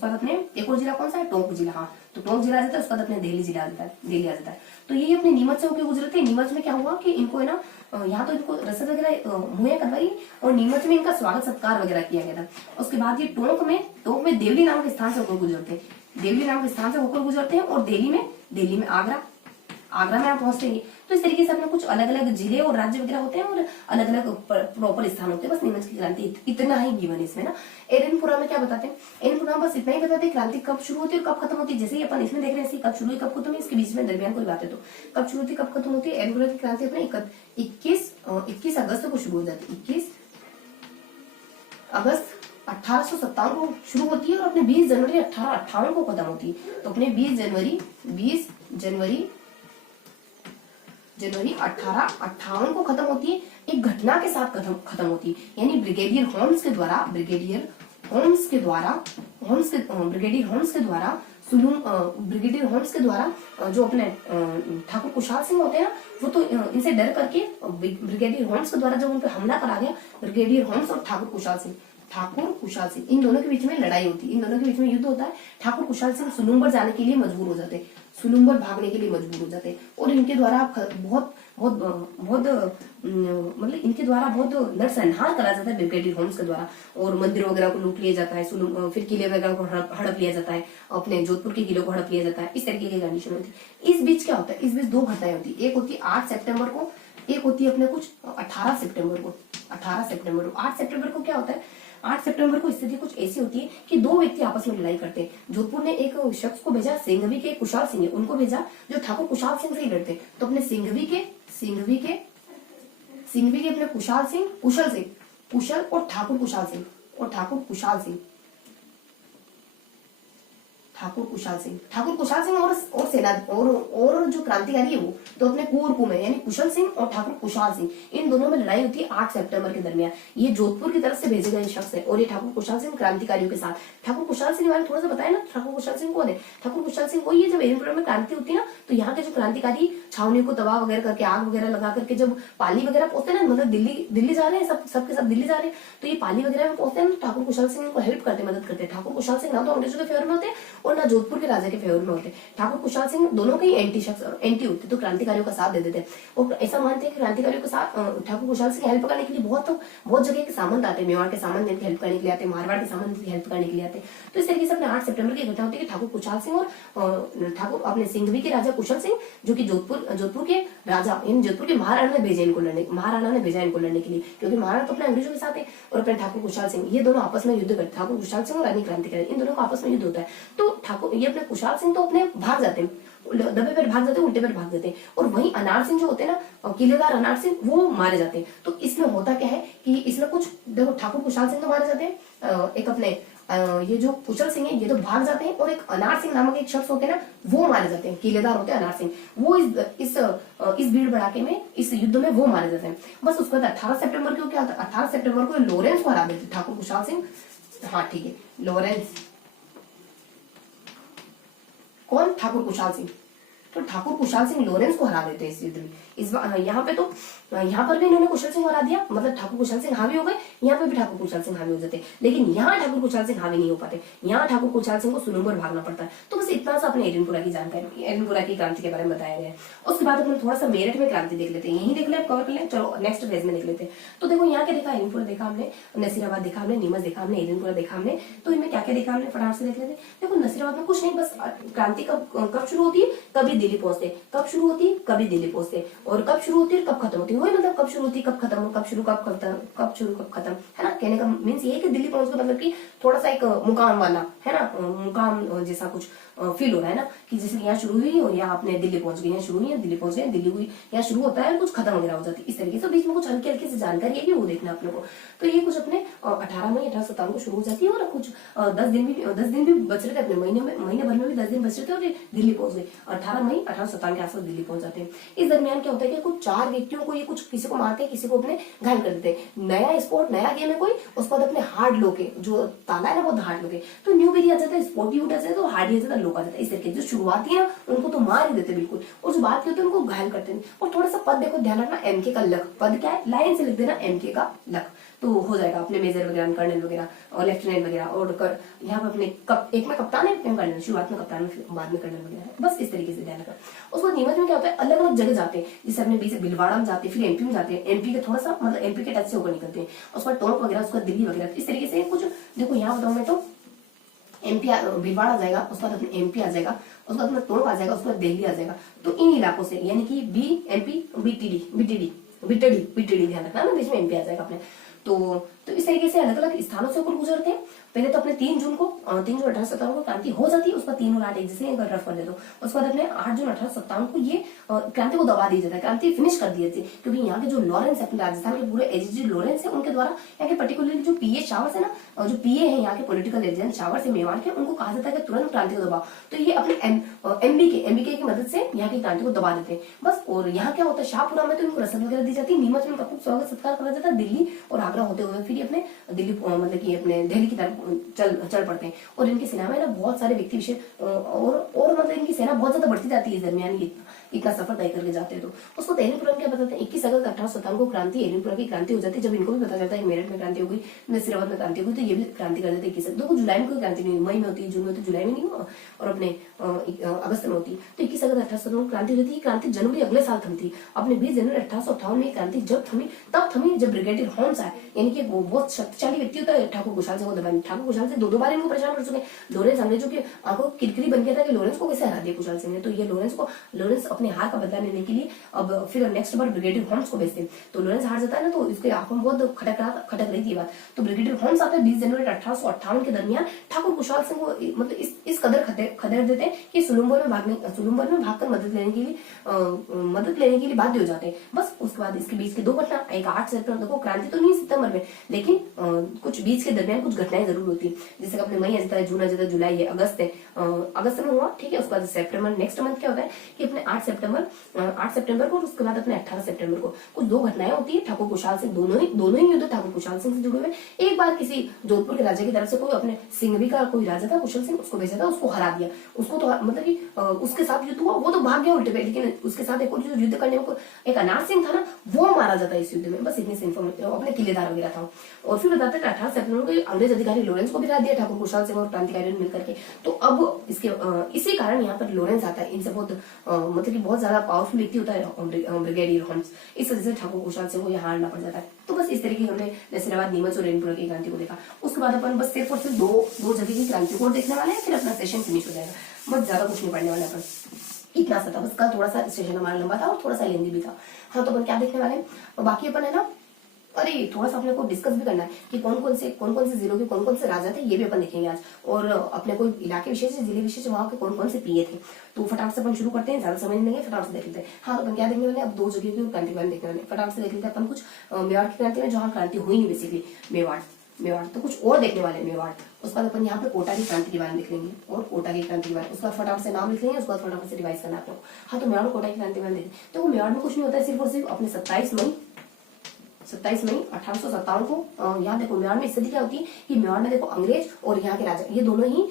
बाद अपने एक और जिला कौन सा है, टोंक जिला, हाँ तो टोंक जिला आ जाता है, उसके बाद अपने दिल्ली जिला आ जाता है, दिल्ली आ जाता है। तो ये अपने नीमच से होकर गुजरे थे। नीमच में क्या हुआ कि इनको है ना, यहाँ तो इनको रसद वगैरह मुहैया करवाई, और नीमच में इनका स्वागत सत्कार वगैरह किया गया था। उसके बाद ये टोंक में देवली नामक स्थान से होकर गुजरते हैं, देवली नामक स्थान से होकर गुजरते हैं, और दिल्ली में आगरा में आप पहुंचते हैं। तो इस तरीके से अपने कुछ अलग अलग जिले और राज्य वगैरह होते हैं और अलग अलग प्रॉपर स्थान होते हैं। बस नीमच की क्रांति इतना ही गिवन है इसमें ना। एरनपुरा में क्या बताते हैं, एरनपुरा में बस इतना ही बताते हैं क्रांति कब शुरू होती है और कब खत्म होती है। जैसे ही अपन इसमें देख रहे हैं कब शुरू हुई कब खत्म हुई, इसके बीच में दरमियान कोई बात है तो कब शुरू होती है कब खत्म होती है। एरनपुरा की क्रांति अपने 21 अगस्त को शुरू हो जाती है, 21 अगस्त 1857 को शुरू होती है और अपने 20 जनवरी 1858 को खत्म होती है। तो अपने 20 जनवरी 1858 को खत्म होती है। एक घटना के साथ खत्म होती है, यानी ब्रिगेडियर होम्स के द्वारा ब्रिगेडियर होम्स के द्वारा जो अपने ठाकुर कुशाल सिंह होते हैं ना, वो तो इनसे डर करके ब्रिगेडियर होम्स के द्वारा जब उन पर हमला करा गया, ब्रिगेडियर होम्स और ठाकुर कुशाल सिंह इन दोनों के बीच में लड़ाई होती है, इन दोनों के बीच में युद्ध होता है। ठाकुर कुशाल सिंह सुलूम्बर जाने के लिए मजबूर हो जाते, सुलूम्बर भागने के लिए मजबूर हो जाते और इनके द्वारा बहुत मतलब इनके द्वारा बहुत नरसंहार करा जाता है ब्रिगेडियर होम्स के द्वारा, और मंदिर वगैरह को लूट लिया जाता है, फिर किले वगैरह को हड़प लिया जाता है, अपने जोधपुर के किले को हड़प लिया जाता है। इस तरीके की कंडीशन होती है। इस बीच क्या होता है, इस बीच दो घटनाएं होती है, एक होती है 8 सितंबर को, एक होती है अपने कुछ 18 सितंबर को। 8 सितंबर को क्या होता है, 8 सितंबर को स्थिति कुछ ऐसी होती है कि दो व्यक्ति आपस में लड़ाई करते हैं। जोधपुर ने एक शख्स को भेजा, सिंघवी के कुशाल सिंह, उनको भेजा जो ठाकुर कुशाल सिंह से ही लड़ते। तो अपने सिंघवी के अपने कुशल और ठाकुर कुशाल सिंह और सेना और जो क्रांतिकारी है वो तो अपने कुरकू में, यानी कुशल सिंह और ठाकुर कुशाल सिंह, इन दोनों में लड़ाई होती है 8 सितंबर के दरमियान। ये जोधपुर की तरफ से भेजे गए शख्स है और ये ठाकुर कुशाल सिंह क्रांतिकारियों के साथ। ठाकुर कुशाल सिंह के बारे में थोड़ा सा बताया ना, ठाकुर कुशाल सिंह कौन है। ठाकुर कुशाल सिंह वही है, जब एरनपुरा में क्रांति होती है ना, तो यहाँ के जो क्रांतिकारी छावनी को तबाह वगैरह करके, आग वगैरह लगा करके जब पाली वगैरह पहुंचते ना, मतलब दिल्ली जा रहे हैं, सबके सब दिल्ली जा रहे हैं, तो ये पाली वगैरह में पहुंचते हैं, ठाकुर कुशाल सिंह को हेल्प करते, मदद करते हैं। ठाकुर कुशाल सिंह ना तो अंग्रेजों के फेवर में होते और ना जोधपुर के राजा के फेवर में होते। ठाकुर कुशाल सिंह दोनों के एंटी होते, तो क्रांतिकारियों का साथ दे देते और ऐसा मानते हैं कि क्रांतिकारियों के साथ ठाकुर कुशाल सिंह हेल्प करने के लिए बहुत जगह के सामंत आते हैं, मेवाड़ के सामंत इनकी हेल्प करने के लिए आते हैं, मारवाड़ के सामंत इनकी हेल्प करने के लिए आते हैं। तो इस तरीके से अपने 8 सितंबर की घटना होती है कि ठाकुर कुशाल सिंह और ठाकुर अपने सिंघवी के राजा कुशल सिंह, जो कि जोधपुर के राजा, इन जोधपुर के महाराणा ने भेजा इनको लड़ने के लिए, क्योंकि महाराणा तो अपने अंग्रेजों के साथ है, और अपने ठाकुर कुशाल सिंह, ये दोनों आपस में युद्ध करते, ठाकुर कुशाल सिंह और रानी क्रांतिकारी, इन दोनों का आपस में युद्ध होता है। तो ठाकुर ये अपने कुशाल सिंह तो अपने भाग जाते हैं, दबे पैर भाग जाते हैं, उल्टे पैर भाग जाते हैं, और वहीं अनार सिंह जो होते हैं ना, किलेदार अनार सिंह, वो मारे जाते हैं। तो इसमें होता क्या है कि इसमें कुछ देखो, ठाकुर कुशाल सिंह तो मारे जाते हैं, एक अपने ये जो कुशल सिंह है ये तो भाग जाते हैं, और एक अनार सिंह नामक एक शख्स होते हैं ना, वो मारे जाते हैं, किलेदार होते हैं अनार सिंह, वो इस भीड़ भड़ाके में, इस युद्ध में वो मारे जाते हैं। बस उसके बाद 18 सितंबर को क्या होता है, 18 सितंबर को लॉरेंस को हरा देते ठाकुर कुशाल सिंह। हाँ ठीक है, लॉरेंस कौन, ठाकुर कुशाल सिंह, तो ठाकुर कुशाल सिंह लॉरेंस को हरा देते हैं इस युद्ध में। इस बार यहाँ पे तो यहाँ पर भी इन्होंने कुशल सिंह हरा दिया, मतलब ठाकुर कुशल सिंह हावी हो गए, यहाँ पे भी ठाकुर कुशल सिंह हावी हो जाते, लेकिन यहाँ ठाकुर कुशल सिंह हावी नहीं हो पाते, यहाँ ठाकुर कुशल सिंह को सुलूम्बर भागना पड़ता है। तो बस इतना सा अपने एरनपुरा की जानकारी, एरनपुरा की क्रांति के बारे में बताया गया है। उसके बाद अपन थोड़ा सा मेरठ में क्रांति देख लेते हैं, यही देख ले, कवर कर ले, चलो नेक्स्ट फेज में देख लेते हैं। तो देखो यहाँ क्या देखा, एरनपुरा देखा हमने, नसीराबाद देखा हमने, नीमच देखा हमने, एरनपुरा देखा हमने, तो इनमें क्या क्या देखा हमने फटाफट से देख लेते हैं। देखो नसीराबाद में कुछ नहीं, बस क्रांति कब शुरू होती है, कभी दिल्ली पहुंचते, कब शुरू होती है, कभी दिल्ली पहुंचते, और कब शुरू होती है कब खत्म होती है, वही मतलब कब शुरू होती है कब खत्म, कब शुरू कब खत्म, है ना। कहने का मीन्स ये है कि दिल्ली पहुंच गए, मतलब कि थोड़ा सा एक मुकाम वाला, है ना, मुकाम जैसा कुछ फील हो रहा है ना, कि जैसे यहाँ शुरू हुई और यहाँ अपने दिल्ली पहुंच गई, यहाँ शुरू हुई दिल्ली पहुंच गए, दिल्ली हुई यहाँ शुरू होता है, कुछ खत्म वगैरह हो जाती है, इस तरीके से बीच में कुछ हल्की हल्की से जानकारी है कि वो देखना अपने को। तो ये कुछ अपने 18 मई 1857 को शुरू हो जाती है, और कुछ 10 दिन भी बच रहे थे अपने महीने भर में भी 10 दिन बच रहे थे, और दिल्ली पहुंच गए 18 मई 1857 के आसपास दिल्ली पहुंच जाते हैं। इस दरमियान क्या होता है कि कुछ 4 व्यक्तियों को ये कुछ किसी को मारते हैं, किसी को अपने घायल कर देते हैं। नया स्पोर्ट, नया गेम है कोई, उसके बाद अपने हार्ड लो के जो ताला है ना, बहुत हार्ड लो के, तो न्यू बेरी आ जाता है, स्पोर्टी उठ जाता है, तो हार्ड आ जाता है, लो आ जाता है। इस तरीके जो शुरुआती है उनको तो मार ही देते बिल्कुल, और जो बात होते हैं उनको घायल करते हैं। और थोड़ा सा पद देखो, ध्यान रखना, एमके का लक, पद क्या है, लाइन से लिख देना एमके का लक, तो हो जाएगा अपने मेजर वगैरह, कर्नल वगैरह और लेफ्टिनेंट वगैरह, और यहाँ पे अपने एक में कप्तान है, कर्नल, शुरुआत में कप्तान, बाद में कर्नल वगैरह, बस इस तरीके से ध्यान रखना। उसके बाद नीमच में क्या होता है, अलग अलग जगह जाते हैं, जैसे अपने बीच भिलवाड़ा में जाते हैं, फिर एमपी में जाते हैं, एमपी के थोड़ा सा मतलब एमपी के टच से होकर निकलते हैं, उसके बाद टोंक वगैरह, उसके बाद दिल्ली वगैरह, इस तरीके से कुछ देखो यहाँ बताऊं मैं तो एमपी भीलवाड़ा आ जाएगा, उसके बाद अपने एमपी आ जाएगा, उसके बाद अपना टोंक आ जाएगा, उसके बाद दिल्ली आ जाएगा। तो इन इलाकों से यानी कि बी एमपी बीटीडी बीटीडी बीटीडी बीटीडी ध्यान रखना ना, बीच में एमपी आ जाएगा अपने। तो इस तरीके से अलग अलग स्थानों से ऊपर गुजरते हैं। पहले तो अपने 3 जून 1857 को क्रांति हो जाती है, उसका 3 और 8 एक जैसे रफ कर देते हो। उसके बाद अपने 8 जून 1857 को ये क्रांति को दबा दिया जाता है, क्रांति फिनिश कर दी जाती है, क्योंकि यहाँ के जो लॉरेंस है, अपने राजस्थान के पूरे एजीजी लॉरेंस है, उनके द्वारा यहाँ के पर्टिकुलरली जो पीए शावर्स है ना, जो पीए है यहाँ के पॉलिटिकल एजेंट शावर्स है मेवाड़ के, उनको कहा जाता है कि तुरंत क्रांति को दबाओ। तो ये अपने एमबीके की मदद से यहाँ की क्रांति को दबा देते हैं बस। और यहाँ क्या होता है, शाहपुरा में तो इनको रसद वगैरह दी जाती है, नीमच में उनका खूब स्वागत सत्कार करा जाता है, दिल्ली और आगरा होते हुए फिर अपने दिल्ली मतलब कि अपने दिल्ली की तरफ चल पड़ते हैं। और इनकी सेना में ना बहुत सारे व्यक्ति विशेष और मतलब इनकी सेना बहुत ज्यादा बढ़ती जाती है इस दरमियान, इतना सफर तय करके जाते हैं। तो उसको एलिनपुरम क्या बताते हैं, 21 अगस्त 1857 को क्रांति एलिनपुरा की क्रांति हो जाती है। जब इनको भी पता चलता है मेरठ में क्रांति हो गई, नसीराबाद में क्रांति हो गई, तो ये भी क्रांति कर देते हैं 21 अगस्त। देखो जुलाई में कोई क्रांति नहीं, मई में होती है, जून में, तो जुलाई में नहीं हुआ और अपने अगस्त में होती है। तो 21 अगस्त 1857 को क्रांति होती है। क्रांति जनवरी अगले साल थमती। अपने 20 जनवरी 1858 में क्रांति जब थमी, तब थमी जब ब्रिगेडियर होम्स आए, यानी कि वो बहुत शक्तिशाली व्यक्ति होता है, ठाकुर कुशाल से वो दबाए। ठाकुर कुशाल से 2 बार इनको परेशान कर चुके। लॉरेंस अंग्रेजों की आंखों किरकिरी बन गया था कि लॉरेंस को कैसे हरा दिया कुशाल सिंह ने। तो ये लॉरेंस अपने हार का बदला लेने के लिए अब फिर नेक्स्ट बार ब्रिगेडियर होम्स को भेजते हैं। तो लॉरेंस हार जाता है ना, तो इसके आंखों में बहुत खटक रही थी बात। तो ब्रिगेडियर होम्स आता है 20 जनवरी 1858 के दरमियान। ठाकुर कुशाल सिंह को मतलब इस कदर खदेड़ देते हैं कि सुलुम्बर में भागकर मदद लेने के लिए बाध्य हो जाते हैं बस। उसके बाद इसके बीच की 2 घटना, एक 8 सितंबर, देखो क्रांति तो नहीं सितंबर में, लेकिन कुछ बीच के दरमियान कुछ घटनाएं जरूर होती है, जैसे अपने मई आ जाता है, जून आ जाता है, जुलाई है, अगस्त में हुआ, ठीक है। उसके बाद सितंबर, नेक्स्ट मंथ क्या होता है कि अपने 8 सितंबर को, उसके बाद अपने 18 सितंबर को कुछ 2 घटनाएं होती है। ठाकुर कुशाल सिंह दोनों ही युद्ध ठाकुर कुशाल सिंह से जुड़े हुए। एक बार किसी जोधपुर के राजा की तरफ से कोई अपने सिंघवी का कोई राजा था कुशल सिंह, उसको भेजा था, उसको हरा दिया। उसको तो मतलब कि उसके साथ युद्ध हुआ, वो तो भाग गया उल्टे पे, लेकिन उसके साथ एक और जो युद्ध करने में एक अनार सिंह था ना, वो मारा जाता है इस युद्ध में। बस इतनी से इन्फॉर्मेशन, अपने किलेदार वगैरह था। और फिर बताते हैं 18 सितंबर को अंग्रेज अधिकारी लॉरेंस को भी हरा दिया ठाकुर कुशाल सिंह और क्रांतिकारियों ने मिलकर के। तो अब इसी कारण यहाँ पर लॉरेंस आता है। इनसे बहुत मतलब कि बहुत ज्यादा पावरफुल व्यक्ति होता है ब्रिगेडियर होम्स, इस वजह से ठाकुर कुशाल सिंह को यहाँ हारना पड़ जाता है। तो बस इस तरीके हमने नसीराबाद, नीमच और एलिनपुरा की क्रांति को देखा। उसके बाद अपन बस सिर्फ और सिर्फ दो जगह की क्रांति को देखने वाले हैं, फिर अपना सेशन फिनिश हो जाएगा। बस ज्यादा कुछ नहीं पढ़ने वाला अपन, इतना सा था बस। कल थोड़ा सा सेशन हमारा लंबा था और थोड़ा सा लेंदी भी था। हाँ, तो अपन क्या देखने वाले हैं, और बाकी अपन है ना, अरे थोड़ा सा अपने को डिस्कस भी करना है कि कौन कौन से जिलों के कौन कौन से राजा थे, ये भी अपन देखेंगे आज। और अपने कोई इलाके विशेष, जिले विशेष, वहां के कौन कौन से पीए थे। तो फटाफट से अपन शुरू करते हैं, ज्यादा समय नहीं लेंगे, फटाफट से देख लेते हैं। हाँ, तो अपन क्या देखने वाले हैं, अब 2 जगह की क्रांति देखने वाले, फटाफट से देख लेते हैं अपन। कुछ मेवाड़ की क्रांति में जहाँ क्रांति हुई नहीं, बेसिकली मेवाड़ तो कुछ और देखने वाले मेवाड़। उसके बाद अपन यहाँ पे कोटा की क्रांति के बारे में देख लेंगे, और कोटा की क्रांति के बारे में उसका फटाफट से नाम लिख लेंगे, उसके बाद फटाफट से रिवाइज करना आपको। हाँ, तो मेवाड़ कोटा की क्रांति के बारे में देखें। तो मेवाड़ में कुछ नहीं होता है, सिर्फ और सिर्फ अपने 27 मई 1857 को यहाँ देखो मेवाड़ में स्थिति क्या होती है कि मेवाड़ में देखो अंग्रेज और यहाँ के राजा ये दोनों ही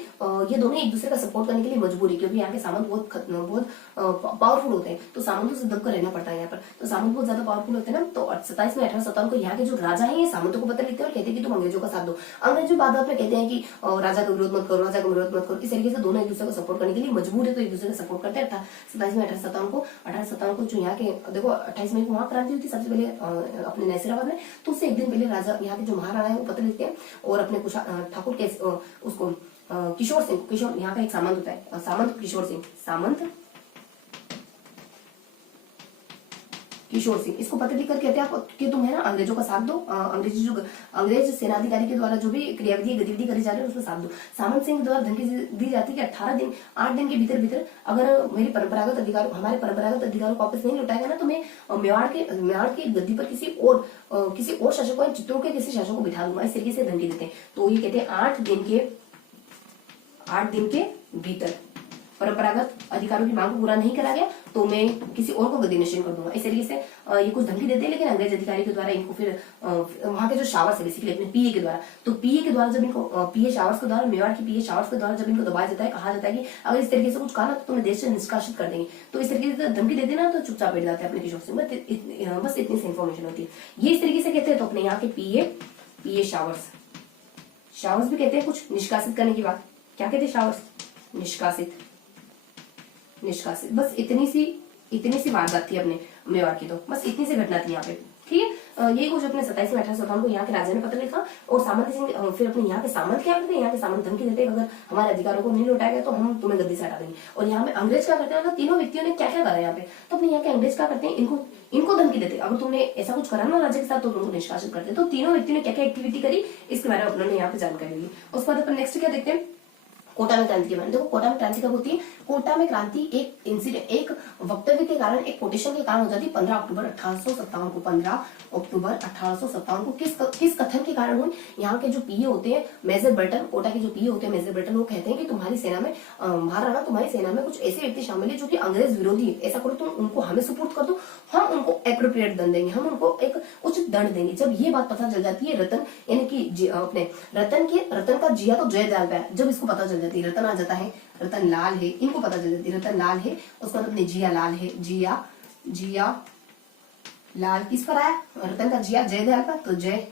एक दूसरे का सपोर्ट करने के लिए मजबूर है, क्योंकि यहाँ के सामंत बहुत पावरफुल होते हैं। तो सामंतों से दबकर रहना पड़ता है यहाँ पर। तो सामंत बहुत ज्यादा पावरफुल होते हैं ना। तो 27 मई 1857 को यहाँ के जो राजा है, ये सामंतों को पत्र लिखते हैं और कहते हैं कि तुम अंग्रेजों का साथ दो। अंग्रेज बाद में कहते हैं कि राजा का विरोध मत करो, राजा का विरोध मत करो। इस तरीके से दोनों एक दूसरे को सपोर्ट करने के लिए मजबूर है, तो एक दूसरे का सपोर्ट करते हैं। 27 मई 1857 को जो यहाँ के देखो 28 मई को वहां क्रांति हुई थी सबसे पहले अपने नसीराबाद में। तो उससे एक दिन पहले राजा यहाँ के जो महाराणा है वो पत्र लिखते हैं और अपने ठाकुर के उसको किशोर यहाँ का एक सामंत होता है, सामंत किशोर सिंह, इसको पत्र लिखकर कहते हैं कि तुम है ना अंग्रेजों का साथ दो। अंग्रेज सेनाधिकारी के द्वारा जो भी क्रियाविधि गतिविधि करी जा रही है उसमें साथ दो। सामंत सिंह द्वारा धमकी दी जाती है कि 8 दिन के भीतर अगर हमारे परंपरागत अधिकारों को वापस नहीं लौटाएगा ना, तो मैं मेवाड़ की गद्दी पर किसी और शासक को, चित्तौड़ के किसी शासक को बिठा दूंगा। इस तरीके से धमकी देते हैं। तो ये कहते हैं 8 दिन के भीतर परंपरागत अधिकारों की मांग को पूरा नहीं करा गया तो मैं किसी और को गद्दी नशीन कर दूंगा। इस तरीके से ये कुछ धमकी देते हैं। लेकिन अंग्रेज अधिकारी के द्वारा इनको फिर वहां के जो शावर्स है बेसिकली अपने पीए के द्वारा, तो पीए के द्वारा जब इनको पीए शावर्स के द्वारा, मेवाड़ की पीए शावर्स के द्वारा जब इनको दबाया जाता है, कहा जाता है कि अगर इस तरीके से कुछ कहा ना तो तुम्हें देश से निष्कासित कर देंगे। तो इस तरीके से धमकी देते ना तो चुपचाप बैठ जाते हैं अपने किशोर सिंह। बस इतनी सी इन्फॉर्मेशन होती है। ये इस तरीके से कहते हैं। तो अपने यहाँ के पीए शावर्स भी कहते हैं कुछ निष्कासित करने की बात। क्या कहते हैं शावर्स? निष्कासित। बस इतनी सी वारदात थी अपने मेवाड़ की। तो बस इतनी सी घटना थी यहाँ पे, ठीक है। यही कुछ अपने 27 में 1857 को यहाँ के राजा ने पत्र लिखा और सामंत सिंह फिर अपने यहाँ के सामंत क्या करते हैं, यहाँ के सामंत धमकी देते हैं अगर हमारे अधिकारों को नहीं लौटाया गया तो हम तुम्हें गद्दी से हटा देंगे। और यहाँ पे अंग्रेज क्या करते हैं, मतलब तीनों व्यक्तियों ने क्या क्या करा यहाँ पे, तो अपने यहाँ के अंग्रेज क्या करते हैं, इनको धमकी देते अगर तुमने ऐसा कुछ करा ना राज्य के साथ तो तुमको निष्कासित करते। तो तीनों व्यक्तियों ने क्या क्या एक्टिविटी करी इसके बारे में उन्होंने यहाँ पे जानकारी ली। उसके बाद अपन नेक्स्ट क्या देखते हैं, कोटा में क्रांति के बारे में। देखो कोटा में क्रांति कब होती है, कोटा में क्रांति एक इंसिडेंट, एक वक्तव्य के कारण, एक कोटेशन के कारण हो जाती है 15 अक्टूबर 1857 को। 15 अक्टूबर 1857 को किस कथन के कारण हुई, यहाँ के जो पीए होते हैं मेजर बर्टन, कोटा के जो पीए होते हैं मेजर बर्टन, वो कहते हैं कि तुम्हारी सेना में महाराणा तुम्हारी सेना में कुछ ऐसे व्यक्ति शामिल है जो कि अंग्रेज विरोधी है, ऐसा करो तुम उनको हमें सुपुर्द कर दो, हम उनको एप्रोप्रिएट दंड देंगे, हम उनको एक उचित दंड देंगे। जब ये बात पता चल जाती है रतन यानी कि अपने रतन का जिया तो जयदयाल पे, जब इसको पता चल जाती है, रतन आ जाता है, रतन लाल है, इनको पता चल जाती है रतन लाल है, उसके बाद अपने जिया लाल है, जिया लाल किस पर आया, रतन का जिया जयदयाल पर, तो जय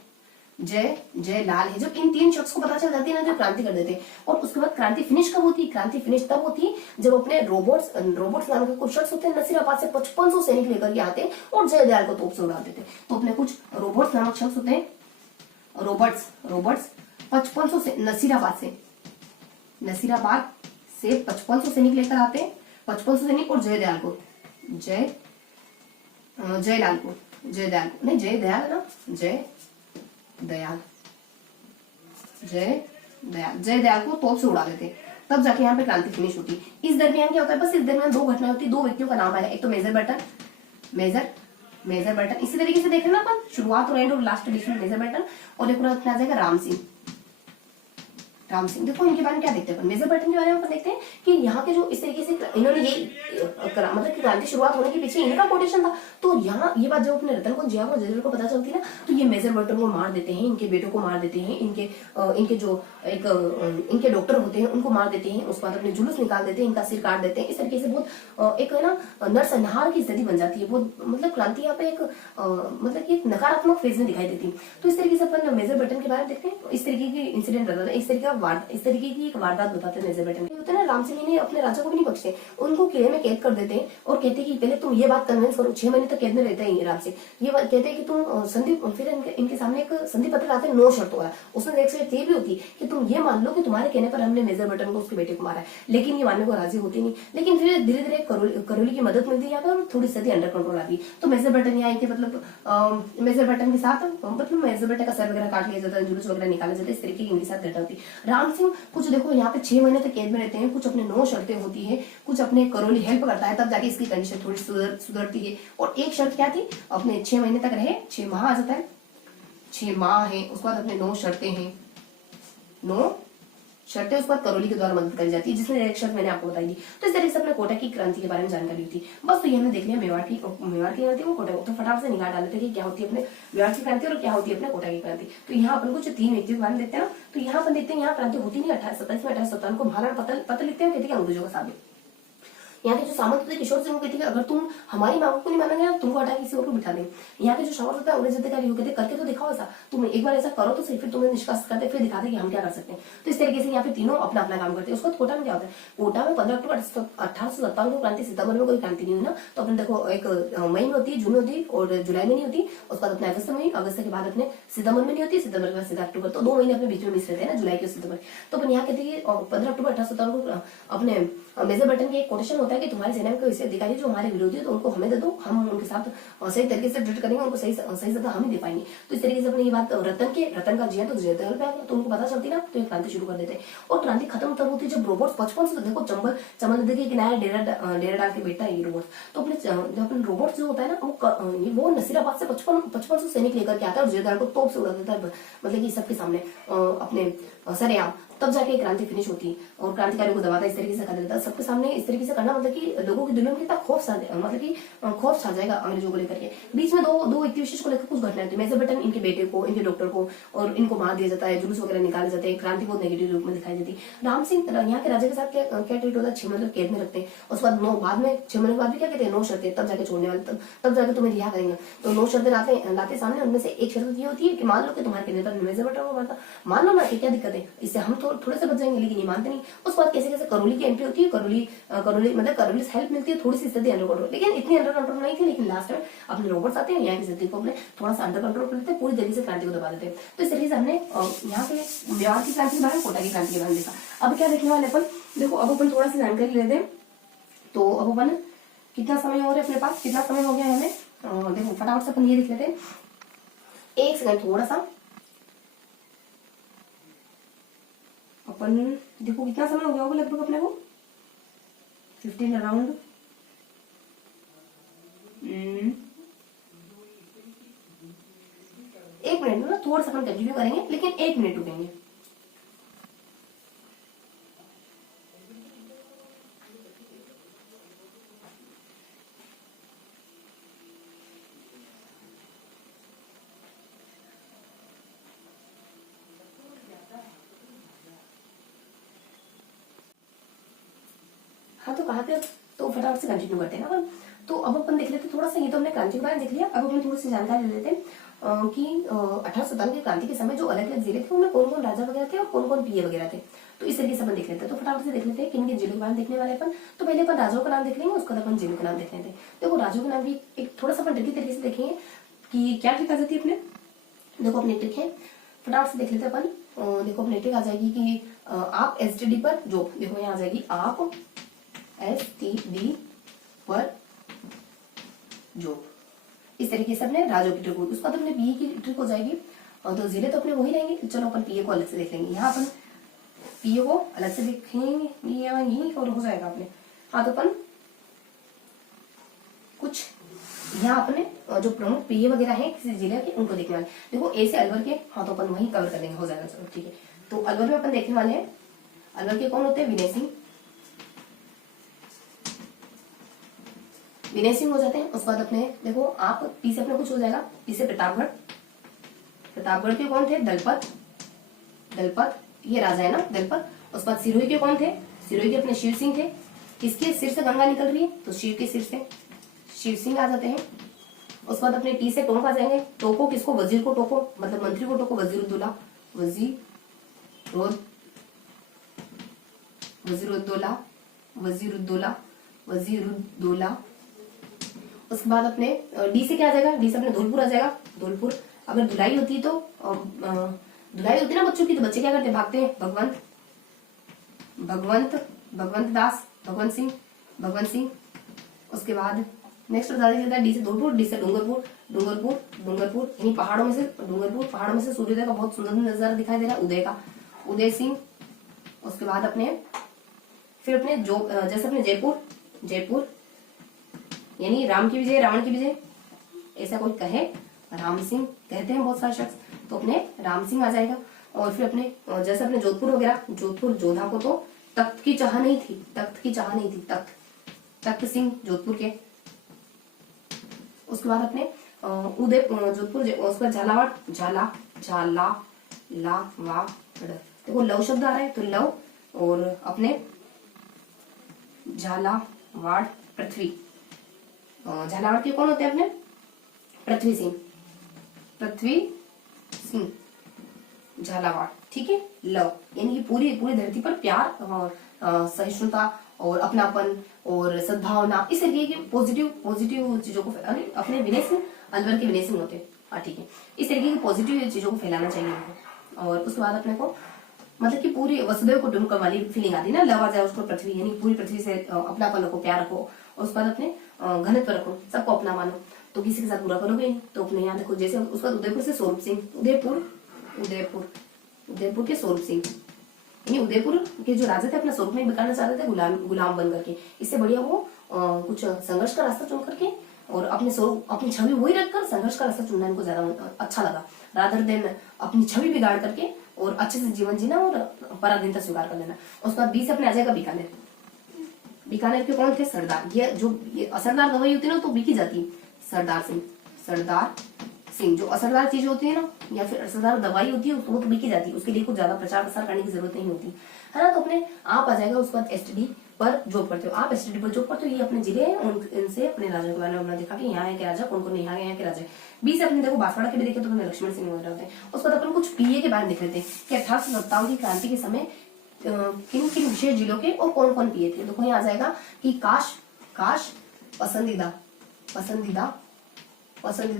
लाल है। जब इन तीन शख्स को पता चल जाती है ना, जो क्रांति कर देते हैं। और उसके बाद क्रांति फिनिश कब होती है, क्रांति फिनिश तब होती है जब अपने रोबोट्स नाम के कुछ शख्स होते हैं नसीराबाद से 5500 सैनिक लेकर के आते हैं और जयदयाल को तोप से उड़ा देते हैं। तो अपने कुछ रोबोट्स नामक शख्स होते हैं, रोबोट्स 5500 से नसीराबाद से 5500 सैनिक लेकर आते हैं, 5500 सैनिक और जयदयाल को जयदयाल को तोप से उड़ा देते, तब जाके यहाँ पे क्रांति फिनिश होती। इस दरमियान क्या होता है, बस इस दरमियान दो घटनाएं होती है, दो व्यक्तियों का नाम आया, एक तो मेजर बर्टन, इसी तरीके से देखें ना अपन, शुरुआत और एंड और लास्ट एडिशन में मेजर बर्टन, और एक आ जाएगा राम सिंह। देखो इनके बारे में क्या देखते हैं अपन, मेजर बर्टन के बारे में अपन देखते हैं कि यहाँ के जो इस तरीके से इन्होंने ये मतलब कि क्रांति शुरुआत होने के पीछे इनका कोटेशन था। तो यहाँ ये बात जब अपने रतन को जिया को जयदयाल को पता चलती है ना, तो ये मेजर बर्टन को मार देते हैं, इनके बेटों को मार देते हैं, इनके जो इनके डॉक्टर होते हैं उनको मार देते हैं, उसके बाद अपने जुलूस निकाल देते हैं, इनका सिर काट देते हैं। इस तरीके से बहुत एक है ना नरसंहार की स्थिति बन जाती है। बहुत मतलब क्रांति यहाँ पे एक मतलब कि एक नकारात्मक फेज में दिखाई देती है। तो इस तरीके से अपन मेजर बर्टन के बारे में देखते हैं, इस तरीके की इंसिडेंट बताते हैं, इस तरीके की एक वारदात बताते हैं मेजर बर्टन। होता है ना, राम सिंह ने अपने राजा को भी नहीं बख्शते, उनको किले में कैद कर देते हैं और कहते हैं कि पहले तुम ये बात कन्विंस करो, 6 महीने तक कैद में रहते हैं राम सिंह। ये बात कहते हैं कि तुम संधि, फिर इनके सामने एक संधि पत्र आते हैं 9 शर्तों वाला। उसमें एक शर्त ये भी होती है कि तुम ये मान लो कि तुम्हारे कहने पर हमने मेजर बर्टन को उसके बेटे को मारा है, लेकिन ये मानने को राजी होती नहीं। लेकिन फिर धीरे धीरे करोली की मदद मिलती है यहाँ पर, थोड़ी स्थिति अंडर कंट्रोल आती है। तो मेजर बर्टन यहाँ मतलब मेजर बर्टन के साथ मतलब मेजर बर्टन का सर वगैरह काट लिया जाता है, जुलूस वगैरह निकाला जाता है, इस तरीके की इनके साथ घटना होती है। राम सिंह कुछ देखो यहाँ पे 6 महीने तक कैद में रहते हैं, कुछ अपने 9 शर्तें होती है, कुछ अपने करोली हेल्प करता है, तब जाके इसकी कंडीशन थोड़ी सुधरती है। और एक शर्त क्या थी, अपने 6 महीने तक रहे, 6 माह आ जाता है, 6 माह है, उसके बाद अपने 9 शर्तें हैं, 9 शर्तें उसके बाद करोली के द्वारा मदद करी जाती है, जिसमें एक शर्त मैंने आपको बताई थी। तो इस तरीके से अपने कोटा की क्रांति के बारे में जानकारी थी। बस तो ये हमने देख लिया मेवाड़ की क्रांति वो कोटा, तो फटाफट से निकाल डालते कि क्या होती है अपने मेवाड़ की क्रांति और क्या होती है अपने कोटा की क्रांति। तो यहाँ अपन कुछ 3 व्यक्तियों के बारे में देखते हैं ना, तो यहाँ अपन देखते हैं यहाँ क्रांति होती नहीं 27 में 1857 को महाराणा पत्र लिखते हैं, कहते हैं अंग्रेजों का साबित। यहाँ के जो सामंत होते किशोर सिंह कहते हैं अगर तुम हमारी मांगों को नहीं मानोगे ना, तुमको हटा किसी और को बिठा देंगे। यहाँ के जो सामंत होता है अंग्रेज अधिकारी कहते करके तो दिखाओ ऐसा, तुम एक बार ऐसा करो तो सही, फिर तुम्हें निष्कासित करते फिर दिखाते कि हम क्या कर सकते हैं। तो इस तरीके से यहाँ पे तीनों अपना अपना काम करते हैं। उसको कोटा में क्या होता है, कोटा में 15 अक्टूबर 1857 को क्रांति, सितंबर में कोई क्रांति नहीं हुई ना। तो अपने देखो एक मई में होती है, जून में होती है और जुलाई में नहीं होती, उसके बाद अपने अगस्त में, अगस्त के बाद अपने सितंबर में नहीं होती, सितंबर के बाद सीधा अक्टूबर, तो 2 महीने अपने बीच में मिस रहते हैं ना, जुलाई के सितंबर। तो अपन यहाँ कहते हैं 15 अक्टूबर 1857 को अपने मेजर बर्टन के एक कोटेशन होता है कि तुम्हारी सेना में कोई ऐसे अधिकारी जो हमारे विरोधी है तो उनको हमें दे दो, हम उनके साथ सही तरीके से ट्रीट करेंगे, उनको सही सजा हम ही दे पाएंगे। तो इस तरीके से अपनी ये बात रतन का जिया तो जयदयाल पे तो उनको पता चलती ना, तो ये क्रांति शुरू कर देते हैं। और क्रांति खत्म तब होती है जब रोबोट्स 55 से देखो चंबल नदी के किनारे डेरा डाल के बैठा है ये रोबोट। तो अपने रोबोट जो होता है ना वो नसीराबाद से 5500 सैनिक लेकर के आता है और जयदयाल को तोप से उड़ा देता है, मतलब कि सबके सामने अपने सरेआम। तब जाके क्रांति फिनिश होती है और क्रांतिकारियों को दबाता इस तरीके से कर देता है सबके सामने। इस तरीके से करना मतलब कि लोगों की दिलों में कितना खौफ छा जाएगा अंग्रेजों को लेकर के। बीच में दो व्यक्ति विशेष को लेकर कुछ घटनाएं होती है। मेजर बर्टन इनके बेटे को, इनके डॉक्टर को और इनको मार दिया जाता है, जुलूस वगैरह निकाले जाते हैं, क्रांति बहुत नेगेटिव रूप में दिखाई देती है। राम सिंह यहाँ के राजा के साथ क्या ट्रीट होता है, 6 महीने कैद में रखते हैं। उसके बाद 9 बाद में 6 महीने के बाद भी क्या कहते हैं, 9 शर्तें, तब जाके छोड़ने वाले, तब जाके तुम्हें रिहा करेंगे। तो 9 शर्तें लाते सामने, उनमें से एक शर्त ये होती है कि मान लो कि तुम्हारे कहने पर मेजर बर्टन को मारता, मान लो ना कि क्या दिक्कत है, इससे हम तो तो थोड़े से बच जाएंगे, लेकिन ये मानते नहीं। उसके बाद कैसे कैसे करौली की एंट्री होती है, करौली से हेल्प मिलती है, थोड़ी सी स्थिति अंडर कंट्रोल, लेकिन इतनी अंडर कंट्रोल नहीं थी। लेकिन लास्ट में अपने रोबोट्स आते हैं, यहाँ की स्थिति को अपने थोड़ा सा अंडर कंट्रोल कर लेते हैं, पूरी तरीके से क्रांति को दबा देते हैं। तो इस तरीके से हमने यहाँ पे मेवाड़ की क्रांति के बारे में, कोटा की क्रांति के बारे में देखा। अब क्या देखने वाले अपन, देखो अब अपन थोड़ा सा जानकारी लेते हैं। तो अब अपन कितना समय हो रहा है अपने पास, कितना समय हो गया है हमें, देखो फटाफट से अपन ये देख लेते हैं। एक सेकंड थोड़ा सा, अपन देखो कितना समय हो गया होगा लगभग अपने को 15 अराउंड। एक मिनट में ना थोड़ा सा अपन कंटिन्यू करेंगे, लेकिन 1 मिनट रुकेंगे। हाँ तो कहाँ पे, तो फटाफट से कंटिन्यू करते हैं ना अपन। तो अब अपन देख लेते हैं थोड़ा सा, ये तो हमने क्रांति के बारे में देख लिया। अब अपन थोड़ी सी जानकारी ले लेते हैं कि 1857 की क्रांति के समय जो अलग अलग जिले थे उनमें कौन कौन राजा वगैरह थे और कौन कौन पीए वगैरह थे। तो इस तरीके से अपन देख लेते हैं। तो फटाफट से देख लेते हैं किन किन जिलों के बारे में देखने वाले अपन। तो पहले अपन राजाओं का नाम देख लेंगे, उसके बाद अपन जिलों का नाम देख लेते हैं। देखो राजाओं का नाम भी एक थोड़ा सा अपन ट्रिकी तरीके से देखेंगे कि क्या ट्रिक आ जाती है अपने। देखो अपनी ट्रिक है, फटाफट से देख लेते हैं अपन। देखो अपनी ट्रिक आ जाएगी कि आप STD पर जो, देखो यहाँ आ जाएगी आप STD पर जो, इस तरीके से अपने राजो की ट्रिक होगी। उसके बाद अपने पीए की ट्रिक हो जाएगी। और तो जिले तो अपने वही रहेंगे। चलो अपन पीए को अलग से देख लेंगे। यहाँ अपन पीए को अलग से देखेंगे, यही और हो जाएगा अपने। हाँ तो अपन कुछ यहाँ अपने जो प्रमुख पीए वगैरह हैं किसी जिले के उनको देखने वाले। देखो ए से अलवर के, हाँ तो अपन वही कवर कर लेंगे, हो जाएगा। चलो ठीक है। तो अलवर में अपन देखने वाले हैं, अलवर के कौन होते हैं, विनय सिंह। विनय सिंह हो जाते हैं। उसके बाद अपने देखो आप पी से अपने कुछ हो जाएगा, पी से प्रतापगढ़। प्रतापगढ़ के कौन थे, दलपत। दलपत ये राजा है ना, दलपत। उसके बाद सिरोही के कौन थे, सिरोही के अपने शिव सिंह थे। किसके सिर से गंगा निकल रही है, तो शिव के सिर से शिव सिंह आ जाते हैं। उसके बाद अपने टी से टोंक आ जाएंगे। टोको किसको, वजीर को टोको, मतलब मंत्री को टोको, वजीरुद्दौला। वजीरुद्दौला वजीरुद्दौला वजीरुद्दौला। उसके बाद अपने डी से क्या आ जाएगा, डी से अपने धौलपुर आ जाएगा, धौलपुर। अगर धुलाई होती है तो धुलाई होती है ना बच्चों की, तो बच्चे क्या करते हैं, भागते हैं। भगवंत दास, भगवंत सिंह। उसके बाद नेक्स्ट बता देता है डी से धौलपुर, डी से डूंगरपुर यानी पहाड़ों में से, पहाड़ों में से सूर्योदय का बहुत सुंदर नजारा दिखाई दे रहा है, उदय का, उदय सिंह। उसके बाद अपने फिर अपने जो जैसे अपने जयपुर यानी राम की विजय, रावण की विजय, ऐसा कोई कहे, राम सिंह कहते हैं बहुत सारे शख्स, तो अपने राम सिंह आ जाएगा। और फिर अपने जैसे अपने जोधपुर वगैरह, जोधपुर जोधा को तो तख्त की चाह नहीं थी, तख्त सिंह जोधपुर के। उसके बाद अपने जोधपुर, उसके बाद झालावाड़, देखो लव शब्द आ रहा है तो लव, और अपने झालावाड़ पृथ्वी। झालावाड़ के कौन होते हैं अपने, पृथ्वी सिंह झालावाड़, ठीक है। लव यानी कि पूरी धरती पर प्यार और सहिष्णुता और अपनापन और सद्भावना, इस तरीके की पॉजिटिव चीजों को अपने विनय सिंह, अलवर के विनय सिंह होते हैं, ठीक है। इस तरीके की पॉजिटिव चीजों को फैलाना चाहिए उनको। और उसके बाद अपने को मतलब कि पूरी वसुदेव कुटुंबकम वाली फीलिंग आती है ना, लव आ जाए उसको, पृथ्वी यानी पूरी पृथ्वी से अपनापन रखो, प्यार रखो। और उसके बाद अपने घनत्व रखो, सबको अपना मानो, तो किसी के साथ बुरा करोगे नहीं। तो अपने यहाँ देखो जैसे उसका उदयपुर से स्वरूप सिंह, उदयपुर के स्वरूप सिंह, यानी उदयपुर के जो राजा थे अपना स्वरूप में बिकाना चाहते थे, गुलाम बन करके। इससे बढ़िया वो कुछ संघर्ष का रास्ता चुन करके और अपने स्वरूप, अपनी छवि वही रखकर संघर्ष का रास्ता चुनना इनको ज्यादा अच्छा लगा, रादर देन अपनी छवि बिगाड़ करके और अच्छे से जीवन जीना और पराधीनता स्वीकार कर लेना। उसके बाद 20 अपने आ जाएगा बीकानेर। बीकानेर के कौन थे, सरदार। ये जो असरदार दवाई होती है ना तो बिकी जाती है, सरदार सिंह। जो असरदार चीज होती है ना या फिर असरदार दवाई होती है वो तो बिकी जाती है, उसके लिए कुछ ज्यादा प्रचार प्रसार करने की जरूरत नहीं होती है ना। तो अपने आप आ जाएगा। उसके बाद STD पर जॉब करते हो, आप एसटीडी पर जॉब करते हो, ये अपने जिले हैं, इनसे अपने राजा के बारे में अपना देखा कि यहाँ है के राजा, कौन कौन यहाँ के राजा है। बी से अपने देखो बांसवाड़ा के भी देखे तो अपने लक्ष्मण सिंह वगैरह होते हैं। उसके बाद अपन कुछ पीए के बारे में देख लेते हैं कि 1857 की क्रांति के समय किन किन विशेष जिलों के और कौन कौन पीए थे। देखो यहाँ आ जाएगा कि काश पसंदीदा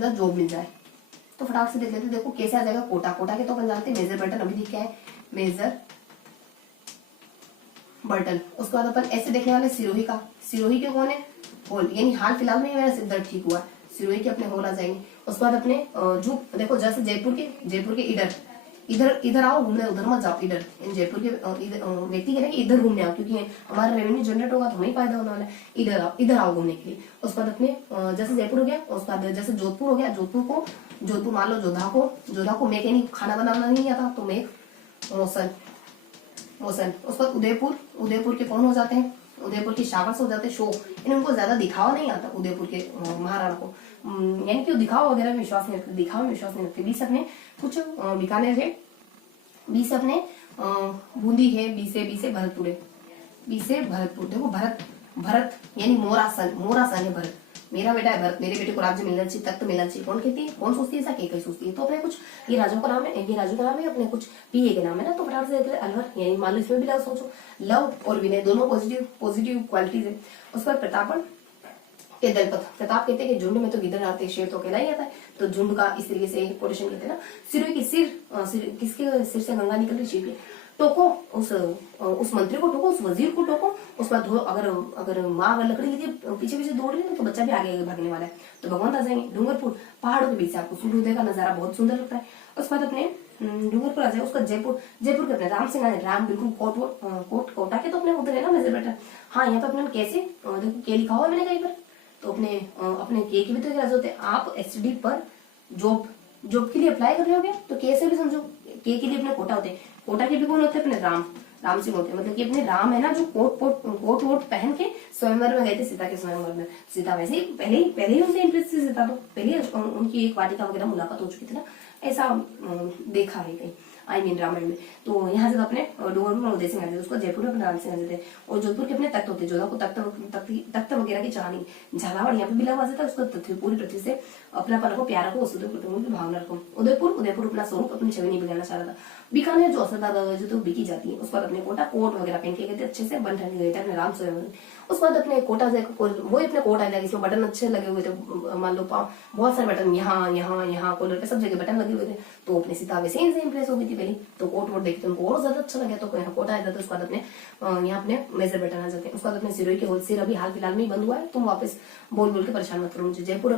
जॉब मिल जाए, तो फटाक से देख लेते। देखो कैसे आ जाएगा, कोटा के तो अपन जानते हैं, मेजर बर्टन अभी दिख है, मेजर बर्टन। उसके बाद अपन ऐसे देखने वाले सिरोही के कौन है, होल, यानी हाल फिलहाल में मेरा सिर दर्द ठीक हुआ, सिरोही के अपने होल आ जाएंगे। उसके बाद अपने जो देखो जैसे जयपुर के इधर आओ घूमने, उधर मत जाओ, इधर जयपुर के व्यक्ति कह रहे हैं कि इधर घूमने आओ, क्योंकि हमारा रेवेन्यू जनरेट होगा तो हमें फायदा होने वाला है, इधर आओ घूमने के लिए। उसके बाद अपने जैसे जयपुर हो गया, उसके बाद जैसे जोधपुर हो गया, जोधपुर मान लो जोधा को मैं कहीं खाना बनाना नहीं आता तो मैं मौसन। उसके बाद उदयपुर के कौन हो जाते हैं, उदयपुर के शावक हो जाते हैं, शो, यानी उनको ज्यादा दिखावा नहीं आता उदयपुर के महाराणा को, यानी कि दिखावा वगैरह में विश्वास नहीं रखते। बी से अपने कुछ बीकानेर है, बी से अपने बूंदी है, बी से भरतपुर है, बी से भरतपुर। देखो भरत यानी मोरासन है भरत, मेरा बेटा है भरत, मेरे बेटे को राज्य मिलना चाहिए, तख्त मिलना चाहिए। कौन कहती है, कौन सोचती है ऐसा, कई सोचती है। तो अपने कुछ ये राजों का नाम है, ये राजों का नाम है, अपने कुछ पीए के नाम है ना, तो फटाफट से देख ले। अलवर यानी मान लो इसमें भी लव सोचो, लव और विनय दोनों पॉजिटिव क्वालिटीज है। उसके बाद प्रतापगढ़ के दलपत, प्रताप कहते हैं कि झुंड में तो गिदड़ आते, शेर तो अकेला ही आता है, तो झुंड का इस तरीके से कोटेशन कहते हैं ना। सिरोही की सिर किसके सिर से गंगा निकल रही, शिव की। टोको उस मंत्री को टोको, उस वजीर को टोको। उसके बाद अगर माँ अगर लकड़ी लेके पीछे दौड़ रही है तो बच्चा भी आगे भागने वाला है, तो भगवान आ जाएंगे। डूंगरपुर पहाड़ों के बीच से आपको सूर्योदय का नजारा बहुत सुंदर लगता है। उसके बाद अपने डूंगरपुर आ जाए। उसका जयपुर के अपने राम सिंह राम बिल्कुल कोटा के तो अपने उधर है ना मेजर बेटा। हाँ, यहाँ पे अपने कैसे देखो के लिखा हुआ है मैंने कहीं पर, तो अपने के भी तो राजा होते हैं। आप एसटीडी पर जॉब के लिए अप्लाई कर रहे हो क्या, तो के से भी समझो, के लिए अपने कोटा होते हैं, कोटा के भी कौन होते हैं, अपने राम सिंह होते हैं। मतलब कि अपने राम है ना, जो कोट वोट पहन के स्वयंवर में गए थे, सीता के स्वयंवर में। सीता वैसे ही पहले ही उनसे इंप्रेस थी सीता, तो पहले उनकी एक वाटिका वगैरह मुलाकात हो चुकी थी ना, ऐसा देखा है कहीं, रामायण में। तो यहाँ से अपने डूंगरपुर में उदय सिंह आ जाते, उसको जयपुर में अपने राम सिंह आ जाते हैं। और जोधपुर के अपने तख्त होते हैं, जोधा को तख्त वगैरह की चाहनी, झालावाड़ यहाँ पे भी लगा जाता है, उसको पूरी पृथ्वी से अपना पल को प्यारा को वसुदेव कुटुंब की भावना रखो। उदयपुर अपना स्वरूप अपनी छवि नहीं बिगाड़ना चाह रहा था। बीकानेर जो असरदार जो तो बिकी जाती है, उसके बाद अपने कोटा कोट वगैरह पहन के गए थे, अच्छे से बन ठन गए थे अपने राम स्वयं। उसके बाद अपने कोटा वही अपने कोट आएगा, इसमें बटन अच्छे लगे हुए थे, मान लो बहुत सारे बटन यहाँ कॉलर पे सब जगह बटन लगे हुए थे, तो अपने सीता वैसे इनसे इंप्रेस हो गई थी पहले, तो कोट वोट देखते उनको और ज्यादा अच्छा लगा, तो यहाँ कोटा आ जाता है। उसके बाद अपने यहाँ अपने मेजर बटन आ जाते हैं। उसके बाद अपने सिरोही के होल सिर अभी हाल फिलहाल में ही बंद हुआ है, तुम वापस बोल के परेशान मत करो मुझे। जयपुर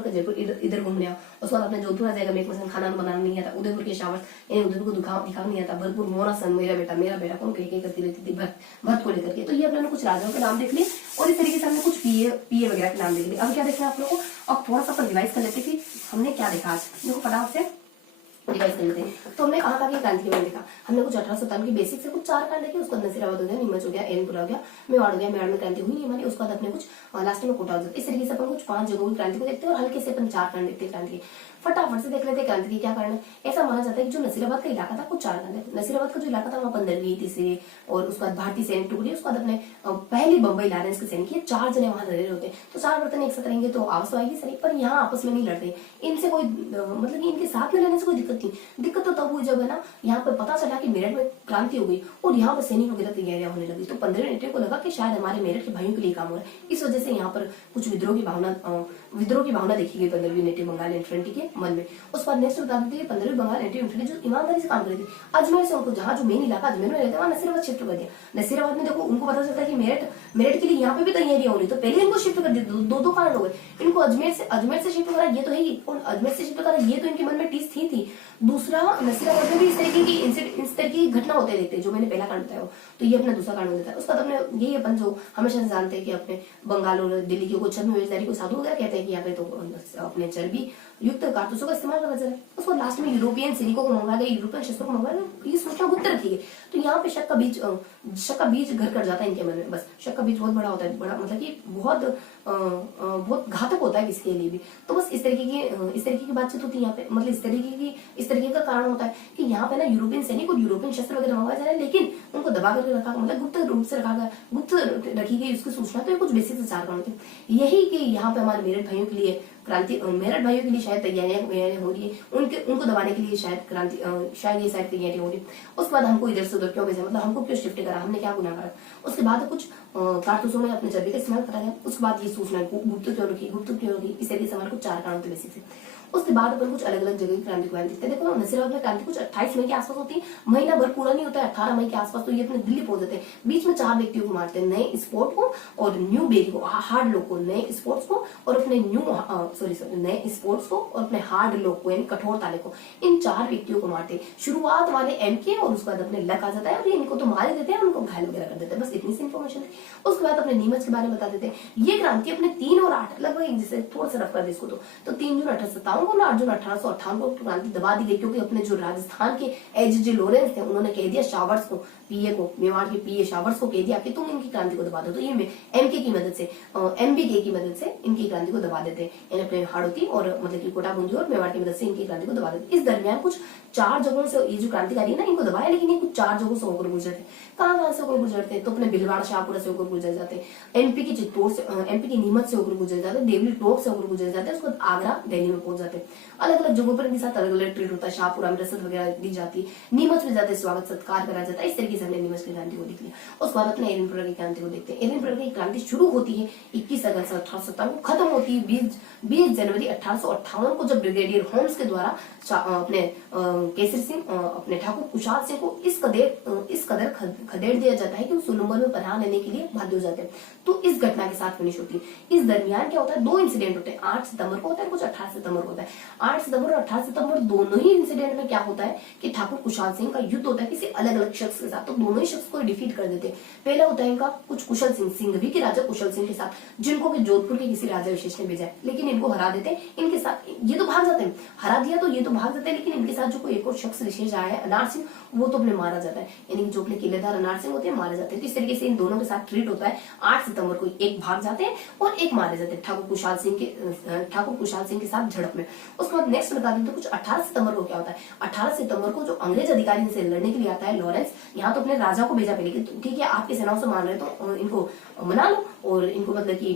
इधर घूमने आओ। उसके बाद अपने जोधपुर आ जाएगा, मेरे को खाना बनाना नहीं आता। उदयपुर के शावक यानी उदयपुर को दिखावा नहीं आता। भरतपुर मोरासन मेरा बेटा कौन कह करती रहती थी भरत को लेकर के। तो ये अपने कुछ राजाओं के नाम देख लिए, और इस तरीके से हमने कुछ पीए वगैरह के नाम देख लिए। अब क्या देखना है आप लोगों को, अब थोड़ा सा अपन रिवाइज कर लेते कि हमने क्या देखा आज। देखो फटाफट से रिवाइज कर लेते हैं। तो हमने कहा कि क्रांति के बारे में देखा, हमने कुछ 1857 की बेसिक से कुछ 4 कांड देखे। उसके बाद नसीराबाद हो गया, नीमच हो गया, एरनपुरा हो गया, मेवाड़ हो गया, मेवाड़ में क्रांति हुई हमारी। उसके बाद अपने कुछ लास्ट में कोटा हो जाता है। इस तरीके से अपन कुछ 5 जगहों की क्रांति को देखते हैं, और हल्के से अपन 4 कांड देखते हैं क्रांति के। फटाफट से देख लेते हैं क्रांति की क्या कारण है। ऐसा माना जाता है कि जो नसीराबाद का इलाका था कुछ 4 कांड है। नसीराबाद का जो इलाका था वहाँ 15वीं तीसरी और उसके बाद भारतीय सैनिक टुकड़ी, उसके बाद अपने पहली बंबई लॉरेंस के सैनिक, ये 4 जने वहां रह रहे होते हैं। तो 4 बर्तन एक साथ रहेंगे तो आपस आएगी सही, पर यहाँ आपस में नहीं लड़ते। इनसे कोई मतलब इनके साथ में रहने से कोई दिक्कत नहीं। दिक्कत तो तब हुई जब है ना यहाँ पर पता चला कि मेरठ में क्रांति हो गई और यहाँ पर सैनिक वगैरह तैयारियां होने लगी। तो 15 नेटे को लगा कि शायद हमारे मेरठ के भाइयों के लिए काम हो रहा है। इस वजह से यहाँ पर कुछ विद्रोह की भावना देखी गई 15वीं नेटिव बंगाल इन्फेंट्री के मन में। उस पर नेक्स्ट बता देते हैं 15वीं बंगाल नेटिव इन्फेंट्री जो ईमानदारी से काम कर रही थी, अजमेर से उनको जहाँ जो मेन इलाका अजमेर में रहता है वहाँ नसीराबाद शिफ्ट कर दिया। नसीराबाद में देखो उनको पता चलता है कि मेरठ के लिए यहाँ पे भी तैयारियां हो रही, तो पहले इनको शिफ्ट कर दिया। दो कारण हो गए, इनको अजमेर से शिफ्ट करा, ये तो है ही, और अजमेर से शिफ्ट करा ये तो इनके मन में टीस थी। दूसरा नसीराबाद में भी इस तरीके की घटना होते देखते हैं जो मैंने पहला कांड बताया, तो ये अपना दूसरा कांड हो जाता है। उसका अपने यही अपन जो हमेशा से जानते हैं कि अपने बंगाल और दिल्ली की कुछ छद्म वेशधारी को साधु वगैरह कहते हैं कि यहाँ पे तो अपने चर्बी युक्त कारतूसों का इस्तेमाल करा जा रहा है। उसको लास्ट में यूरोपियन सैनिकों को मंगवा गया, यूरोपियन शस्त्रों को मंगवा गया, ये सूचना गुप्त रखी गई। तो यहाँ पे शक का बीज घर कर जाता है इनके मन में। बस शक का बीज बहुत बड़ा होता है, बड़ा मतलब कि बहुत घातक होता है किसी के लिए भी। तो बस इस तरीके की बातचीत होती है यहाँ पे, मतलब इस तरीके का कारण होता है कि यहाँ पे ना यूरोपियन सैनिक और यूरोपियन शस्त्र वगैरह मंगवाए जा रहे हैं, लेकिन उनको दबा करके रखा, मतलब गुप्त रूप से रखा गया, गुप्त रखी गई उसकी सूचना। तो ये कुछ बेसिक चार कारण थे। यही कि यहाँ पे हमारे मेरठ भाइयों के लिए शायद तैयारियां हो रही है, उनको दबाने के लिए शायद ये तैयारियां हो रही है। उसके बाद हमको इधर से उधर क्यों भेजा, मतलब हमको क्यों शिफ्ट करा, हमने क्या गुनाह करा। उसके बाद कुछ कारतूसों में अपने जब्बे का इस्तेमाल करा गया। उसके बाद ये सूचना गुप्त क्यों रखी, इस तरीके से हमारे कुछ चार कारण थे बेसिक से। उसके बाद अपन कुछ अलग अलग जगह की क्रांति को देखते हैं। देखो नसीराबाद में क्रांति कुछ 28 मई के आसपास होती है, महीना भर पूरा नहीं होता है, 18 मई के आसपास तो ये अपने दिल्ली पहुंच जाते हैं। बीच में 4 व्यक्तियों को मारते हैं, नए स्पोर्ट को और न्यू बेरी को, हार्ड लोग को, नए स्पोर्ट्स को और अपने नए स्पोर्ट्स को और अपने हार्ड लोग को, यानी कठोर ताले को, इन 4 व्यक्तियों को मारते हैं। शुरुआत वाले एमके और उसके बाद अपने लक आ जाता है और इनको तो मार देते हैं, उनको घायल वगैरह कर देते हैं। बस इतनी सी इन्फॉर्मेशन है। उसके बाद अपने नीमच के बारे में बता देते हैं। ये क्रांति अपने 3 और 8 लगभग एक जैसे, थोड़ा सा रफ कर दे इसको तो 3 जून 1857 को, 8 जून 1858 को क्रांति दबा दी गई, क्योंकि अपने जो राजस्थान के एच.जे. लॉरेंस थे, उन्होंने कह दिया शावर्स को, पीए को, मेवाड़ के पीए शावर्स को कह दिया कि तुम इनकी क्रांति को दबा दो। तो ये एमके की मदद से, एमबीके की मदद से इनकी क्रांति को दबा देते हैं, अपने हाड़ोती और मतलब की कोटा बूंदी और मेवाड़ की मदद से इनकी क्रांति को दबा देते। इस दरमियान कुछ 4 जगहों से ये जो क्रांतिकारी है ना, इनको दबाया, लेकिन ये कुछ 4 जगहों से होकर गुजरते। कहाँ से होकर गुजरते हैं, तो अपने भिलवाड़ा शाहपुरा से होकर गुजर जाते हैं, एमपी की चित्तौड़ से, एमपी की नीमच से होकर गुजर जाते हैं, देवली टोक से होकर गुजर जाते हैं, उसके बाद आगरा, दिल्ली में पहुंच जाते हैं। अलग अलग जगहों पर इनके साथ अलग अलग ट्रीट होता है। शाहपुरा में रसद वगैरह दी जाती है, नीमच में जाते स्वागत सत्कार करा जाता है। इस तरीके से हमने नीमच की क्रांति को देख लिया। उसके बाद अपने एरनपुरा की क्रांति को देखते हैं। एरनपुरा की क्रांति शुरू होती है 21 अगस्त 1857 को, खत्म होती है 20 जनवरी 1858 को, जब ब्रिगेडियर होम्स के द्वारा अपने केसरी सिंह, अपने ठाकुर कुशाल सिंह को इस कदर खदेड़ दिया जाता है कि वो सुलंबर में पनाह लेने के लिए बाध्य हो जाते हैं। तो इस घटना के साथ फिनिश होती है। इस दरमियान क्या होता है, 2 इंसिडेंट होते हैं। 8 सितंबर को होता है, कुछ 18 सितंबर को होता है। 8 सितंबर और 18 सितंबर दोनों ही इंसिडेंट में क्या होता है कि ठाकुर कुशाल सिंह का युद्ध होता है किसी अलग अलग शख्स के साथ। तो दोनों ही शख्स को डिफीट कर देते हैं। पहला होता है इनका कुछ कुशल सिंह, सिंघवी के राजा कुशल सिंह के साथ, जिनको कि जोधपुर के किसी राजा विशेष ने भेजा है, लेकिन इनको हरा देते हैं। इनके साथ ये तो भाग जाते हैं, हरा दिया तो ये तो भाग जाते हैं, लेकिन इनके साथ जो कोई एक और शख्स विशेष आया है, अनार सिंह, वो तो अपने मारा जाता है। यानी जो अपने किलेदार अनार सिंह होते हैं, मारे जाते हैं। तो इस तरीके से इन दोनों के साथ ट्रीट होता है। 8 सितंबर को एक भाग जाते हैं और एक मारे जाते हैं ठाकुर कुशाल सिंह के साथ झड़प में। उसके बाद नेक्स्ट बता दें तो कुछ 18 सितंबर को क्या होता है। 18 सितंबर को जो अंग्रेज अधिकारी इनसे लड़ने के लिए आता है, लॉरेंस, यहाँ तो अपने राजा को भेजा पहले कि ठीक है आपकी सेनाओं से मान रहे तो इनको मना लो और इनको मतलब कि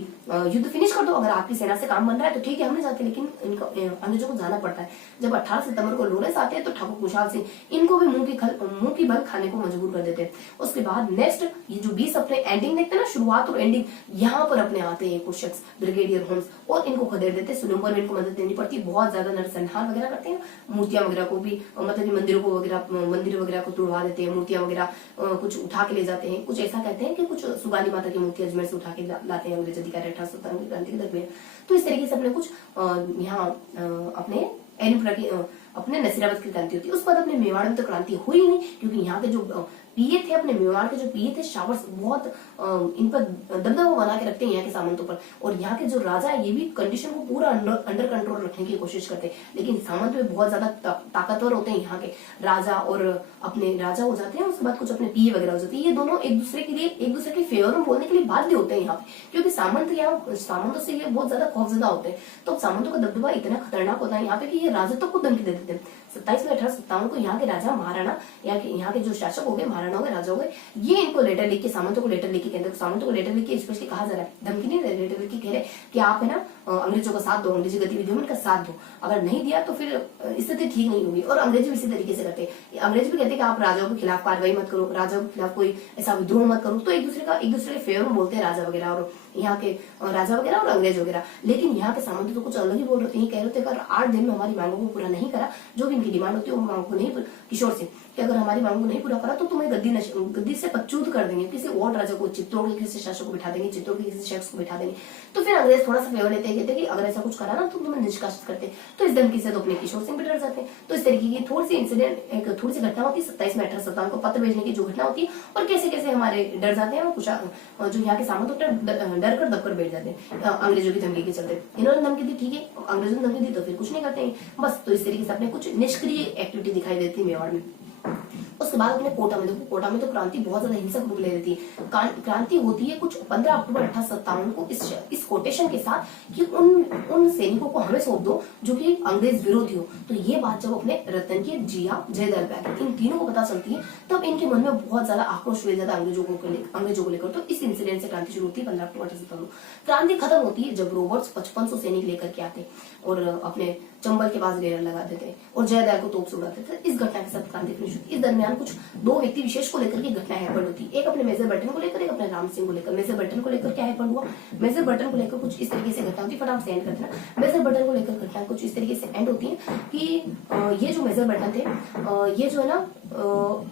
युद्ध फिनिश कर दो, अगर आपकी सेना से काम बन रहा है तो ठीक है हमने जाते, लेकिन इनको अंग्रेजों को जाना पड़ता है। जब 18 सितंबर को लॉरेंस आते हैं तो ठाकुर कुशाल सिंह इनको भी मुंह की बल खाने को मजबूर कर देते हैं। उसके बाद नेक्स्ट ये जो 20 अपने एंडिंग देखते हैं ना, शुरुआत और एंडिंग, यहाँ पर अपने आते हैं कुछ शख्स ब्रिगेडियर होम्स और इनको खदेड़ देते हैं। सुलंबर में इनको मदद देनी पड़ती है, बहुत ज्यादा नरसंहार वगैरह करते हैं, मूर्तियां वगैरह को भी मतलब मंदिर वगैरह को तोड़वा देते हैं, मूर्तियां वगैरह कुछ उठा के ले जाते हैं। कुछ ऐसा कहते हैं कि कुछ सुगाली माता की मूर्ति अजमेर से उठा के लाते हैं अंग्रेज अधिकारी 1857 की क्रांति के दरमियान। तो इस तरीके से अपने कुछ यहाँ अपने एरनपुरा की अपने नसीराबाद की क्रांति होती है। उसके बाद अपने मेवाड़ में तो क्रांति हुई नहीं, क्योंकि यहाँ के जो पीए थे, अपने मेवाड़ के जो पीए थे शावर्स, बहुत इन पर दबदबा बना के रखते हैं यहाँ के सामंतों पर। और यहाँ के जो राजा है ये भी कंडीशन को पूरा अंडर कंट्रोल रखने की कोशिश करते हैं, लेकिन सामंत में बहुत ज्यादा ताकतवर होते हैं यहाँ के राजा, और अपने राजा हो जाते हैं। उसके बाद कुछ अपने पीए वगैरह हो जाते हैं। ये दोनों एक दूसरे के फेवर में बोलने के लिए बाध्य होते हैं यहाँ पे, क्योंकि सामंतों से ये बहुत ज्यादा खौफजदा होते हैं। तो सामंतों का दबदबा इतना खतरनाक होता है यहाँ पे कि ये राजा तक को धमकी दे देते हैं। 27 में 1857 को यहाँ के राजा महाराणा, यहाँ के जो शासक हो गए, महाराणा हो गए, राजा हो गए, ये इनको लेटर लिख के सामंतों को लेटर लिख के कहते हैं, सामंतों को लेटर लिख के स्पेशली कहा जा रहा है, धमकी नहीं, लेटर लिख के कह रहे कि आप है ना अंग्रेजों का साथ दो, अंग्रेजी गतिविधियों में इनका साथ दो, अगर नहीं दिया तो फिर स्थिति ठीक नहीं होगी। और अंग्रेजी भी इसी तरीके से करते हैं, अंग्रेज भी कहते हैं कि आप राजाओं के खिलाफ कार्रवाई मत करो, राजाओं के खिलाफ कोई ऐसा विद्रोह मत करो। तो एक दूसरे के फेवर में बोलते हैं राजा वगैरह, और यहाँ के राजा वगैरह और अंग्रेज वगैरह। लेकिन यहाँ के सामंत तो कुछ अलग ही बोल रहे हैं, कह रहे थे अगर 8 दिन में हमारी मांगों को पूरा नहीं करा, जो भी इनकी डिमांड होती है वो मांगों को नहीं, किशोर सिंह कि अगर हमारी मांग को नहीं पूरा करा तो तुम्हें गद्दी से पच्चूत कर देंगे, किसी और राजा को, चित्तौड़ के किसी शासक को बिठा देंगे, चित्तौड़ के किसी शख्स को बिठा देंगे। तो फिर अंग्रेज थोड़ा सा फेवर लेते हैं कहते हैं कि अगर ऐसा कुछ करा ना तो तुम्हें निष्कासित करते। तो इस धमकी से तो अपने किशोर सिंह भी डर जाते हैं। तो इस तरीके की थोड़ी सी इंसिडेंट, एक थोड़ी सी घटना होती है 27 में 18 को पत्र भेजने की जो घटना होती है, और कैसे कैसे हमारे डर जाते हैं और कुछ जो यहाँ के सामंत होते हैं डर कर दबकर बैठ जाते हैं अंग्रेजों की धमकी के चलते। इन्होंने धमकी दी, ठीक है, अंग्रेजों ने धमकी दी तो फिर कुछ नहीं करते हैं बस। तो इस तरीके से अपने कुछ निष्क्रिय एक्टिविटी दिखाई देती है मेवाड़ में। उसके बाद अपने कोटा में देखो, कोटा में तो क्रांति बहुत ज्यादा हिंसक रूप ले लेती है। क्रांति होती है कुछ 15 अक्टूबर 1857 को इस कोटेशन के साथ कि उन सैनिकों को हमें सौंप दो जो कि अंग्रेज विरोधी हो। तो ये बात जब अपने रतन की, जिया, जयदयाल बैग इन तीनों को पता चलती है तब इनके मन में बहुत ज्यादा आक्रोश हुए जाता है अंग्रेजों को लेकर। तो इस इंसिडेंट से क्रांति शुरू होती है 15 अक्टूबर 1857 को। क्रांति खत्म होती है जब रॉबर्ट्स 5500 सैनिक लेकर के आते और अपने चंबल के पास डेरा लगा देते और जयदयाल को तोप से उड़ाते थे। इस घटना के साथ क्रांति शुरू होती है। इस दरमियान कुछ दो व्यक्ति विशेष को लेकर के घटना हैपेंड होती है। एक अपने मेजर बर्टन को लेकर, एक अपने राम सिंह को लेकर। मेजर बर्टन को लेकर क्या हैपेंड हुआ, मेजर बर्टन को लेकर कुछ इस तरीके से घटना होती है, फटाफट से एंड करते हैं। मेजर बर्टन को लेकर घटना कुछ इस तरीके से एंड होती है कि ये जो मेजर बर्टन थे, ये जो है ना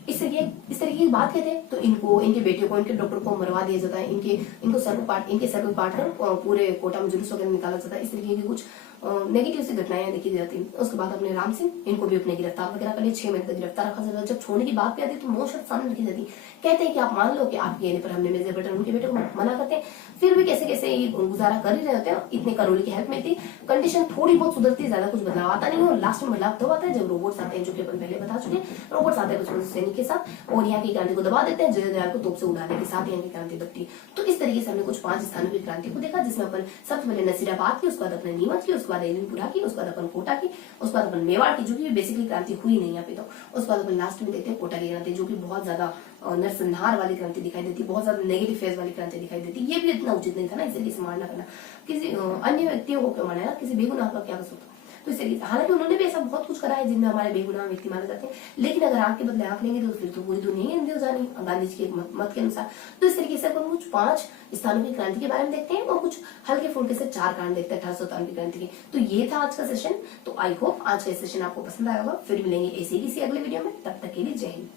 इस तरीके की बात कहते हैं तो इनको, इनके बेटे को, इनके डॉक्टर को मरवा दिया जाता है, इनके सर को काट कर पूरे कोटा में जुलूस वगैरह निकाला जाता है। इस तरीके की कुछ नेगेटिव सी घटनाएं देखी जाती है। उसके बाद अपने राम सिंह, इनको भी अपने गिरफ्तार वगैरह कर लिया, 6 महीने तक गिरफ्तार रखा जाता है। जब छोड़ने की बात पे आती है तो नो शर्त सामने रखी जाती, कहते हैं कि आप मान लो कि आपके कहने पर हमने मेजर बर्टन उनके बेटे को मना करते हैं, फिर भी कैसे कैसे ये गुजारा कर ही रहे होते हैं। इतने करोड़ी की हेल्प मिलती, कंडीशन थोड़ी बहुत सुधरती, ज्यादा कुछ बदलाव आता नहीं और लास्ट में बदलाव तब आता है जब रोबोट्स आते हैं, जो कि अपन पहले बता चुके हैं। रोबोट्स आते हैं कुछ सैनिक के साथ और यहाँ की क्रांति को दबा देते हैं, जयदयाल को तोप से उड़ाने के साथ यहाँ की क्रांति दबती है। तो इस तरीके से हमने कुछ 5 स्थानों की क्रांति को देखा, जिसमें अपन सबसे पहले नसीराबाद की, उसके बाद अपने नीमच की, उसके बाद एलनपुरा की, उसके बाद अपन कोटा की, उसके बाद अपन मेवाड़ की, जो कि बेसिकली क्रांति हुई नहीं यहाँ पे। तो उसके बाद अपन लास्ट में देखते हैं कोटा की क्रांति, जो कि बहुत ज्यादा नरसंहार वाली क्रांति दिखाई देती, बहुत ज्यादा नेगेटिव फेज वाली क्रांति दिखाई देती। ये भी इतना उचित नहीं था ना इस तरीके से मारना करना, किसी अन्य व्यक्तियों को क्यों मारना, किसी बेगुनाह का क्या कसूर था। तो इस तरीके से हालांकि उन्होंने भी ऐसा बहुत कुछ करा है जिनमें हमारे बेगुनाह व्यक्ति मारे जाते हैं, लेकिन अगर आंख के बदले आंख लेंगे तो फिर तो पूरी दुनिया ही अंधी हो जानी गांधी जी के मत के अनुसार। तो इस तरीके से अपन कुछ 5 स्थानों की क्रांति के बारे में देखते हैं और कुछ हल्के फुल्के से 4 कांड देखते हैं 1857 की क्रांति के। तो ये था आज का सेशन। तो आई होप आज का सेशन आपको पसंद आया होगा। फिर मिलेंगे ऐसे ही किसी अगले वीडियो में, तब तक के लिए जय हिंद।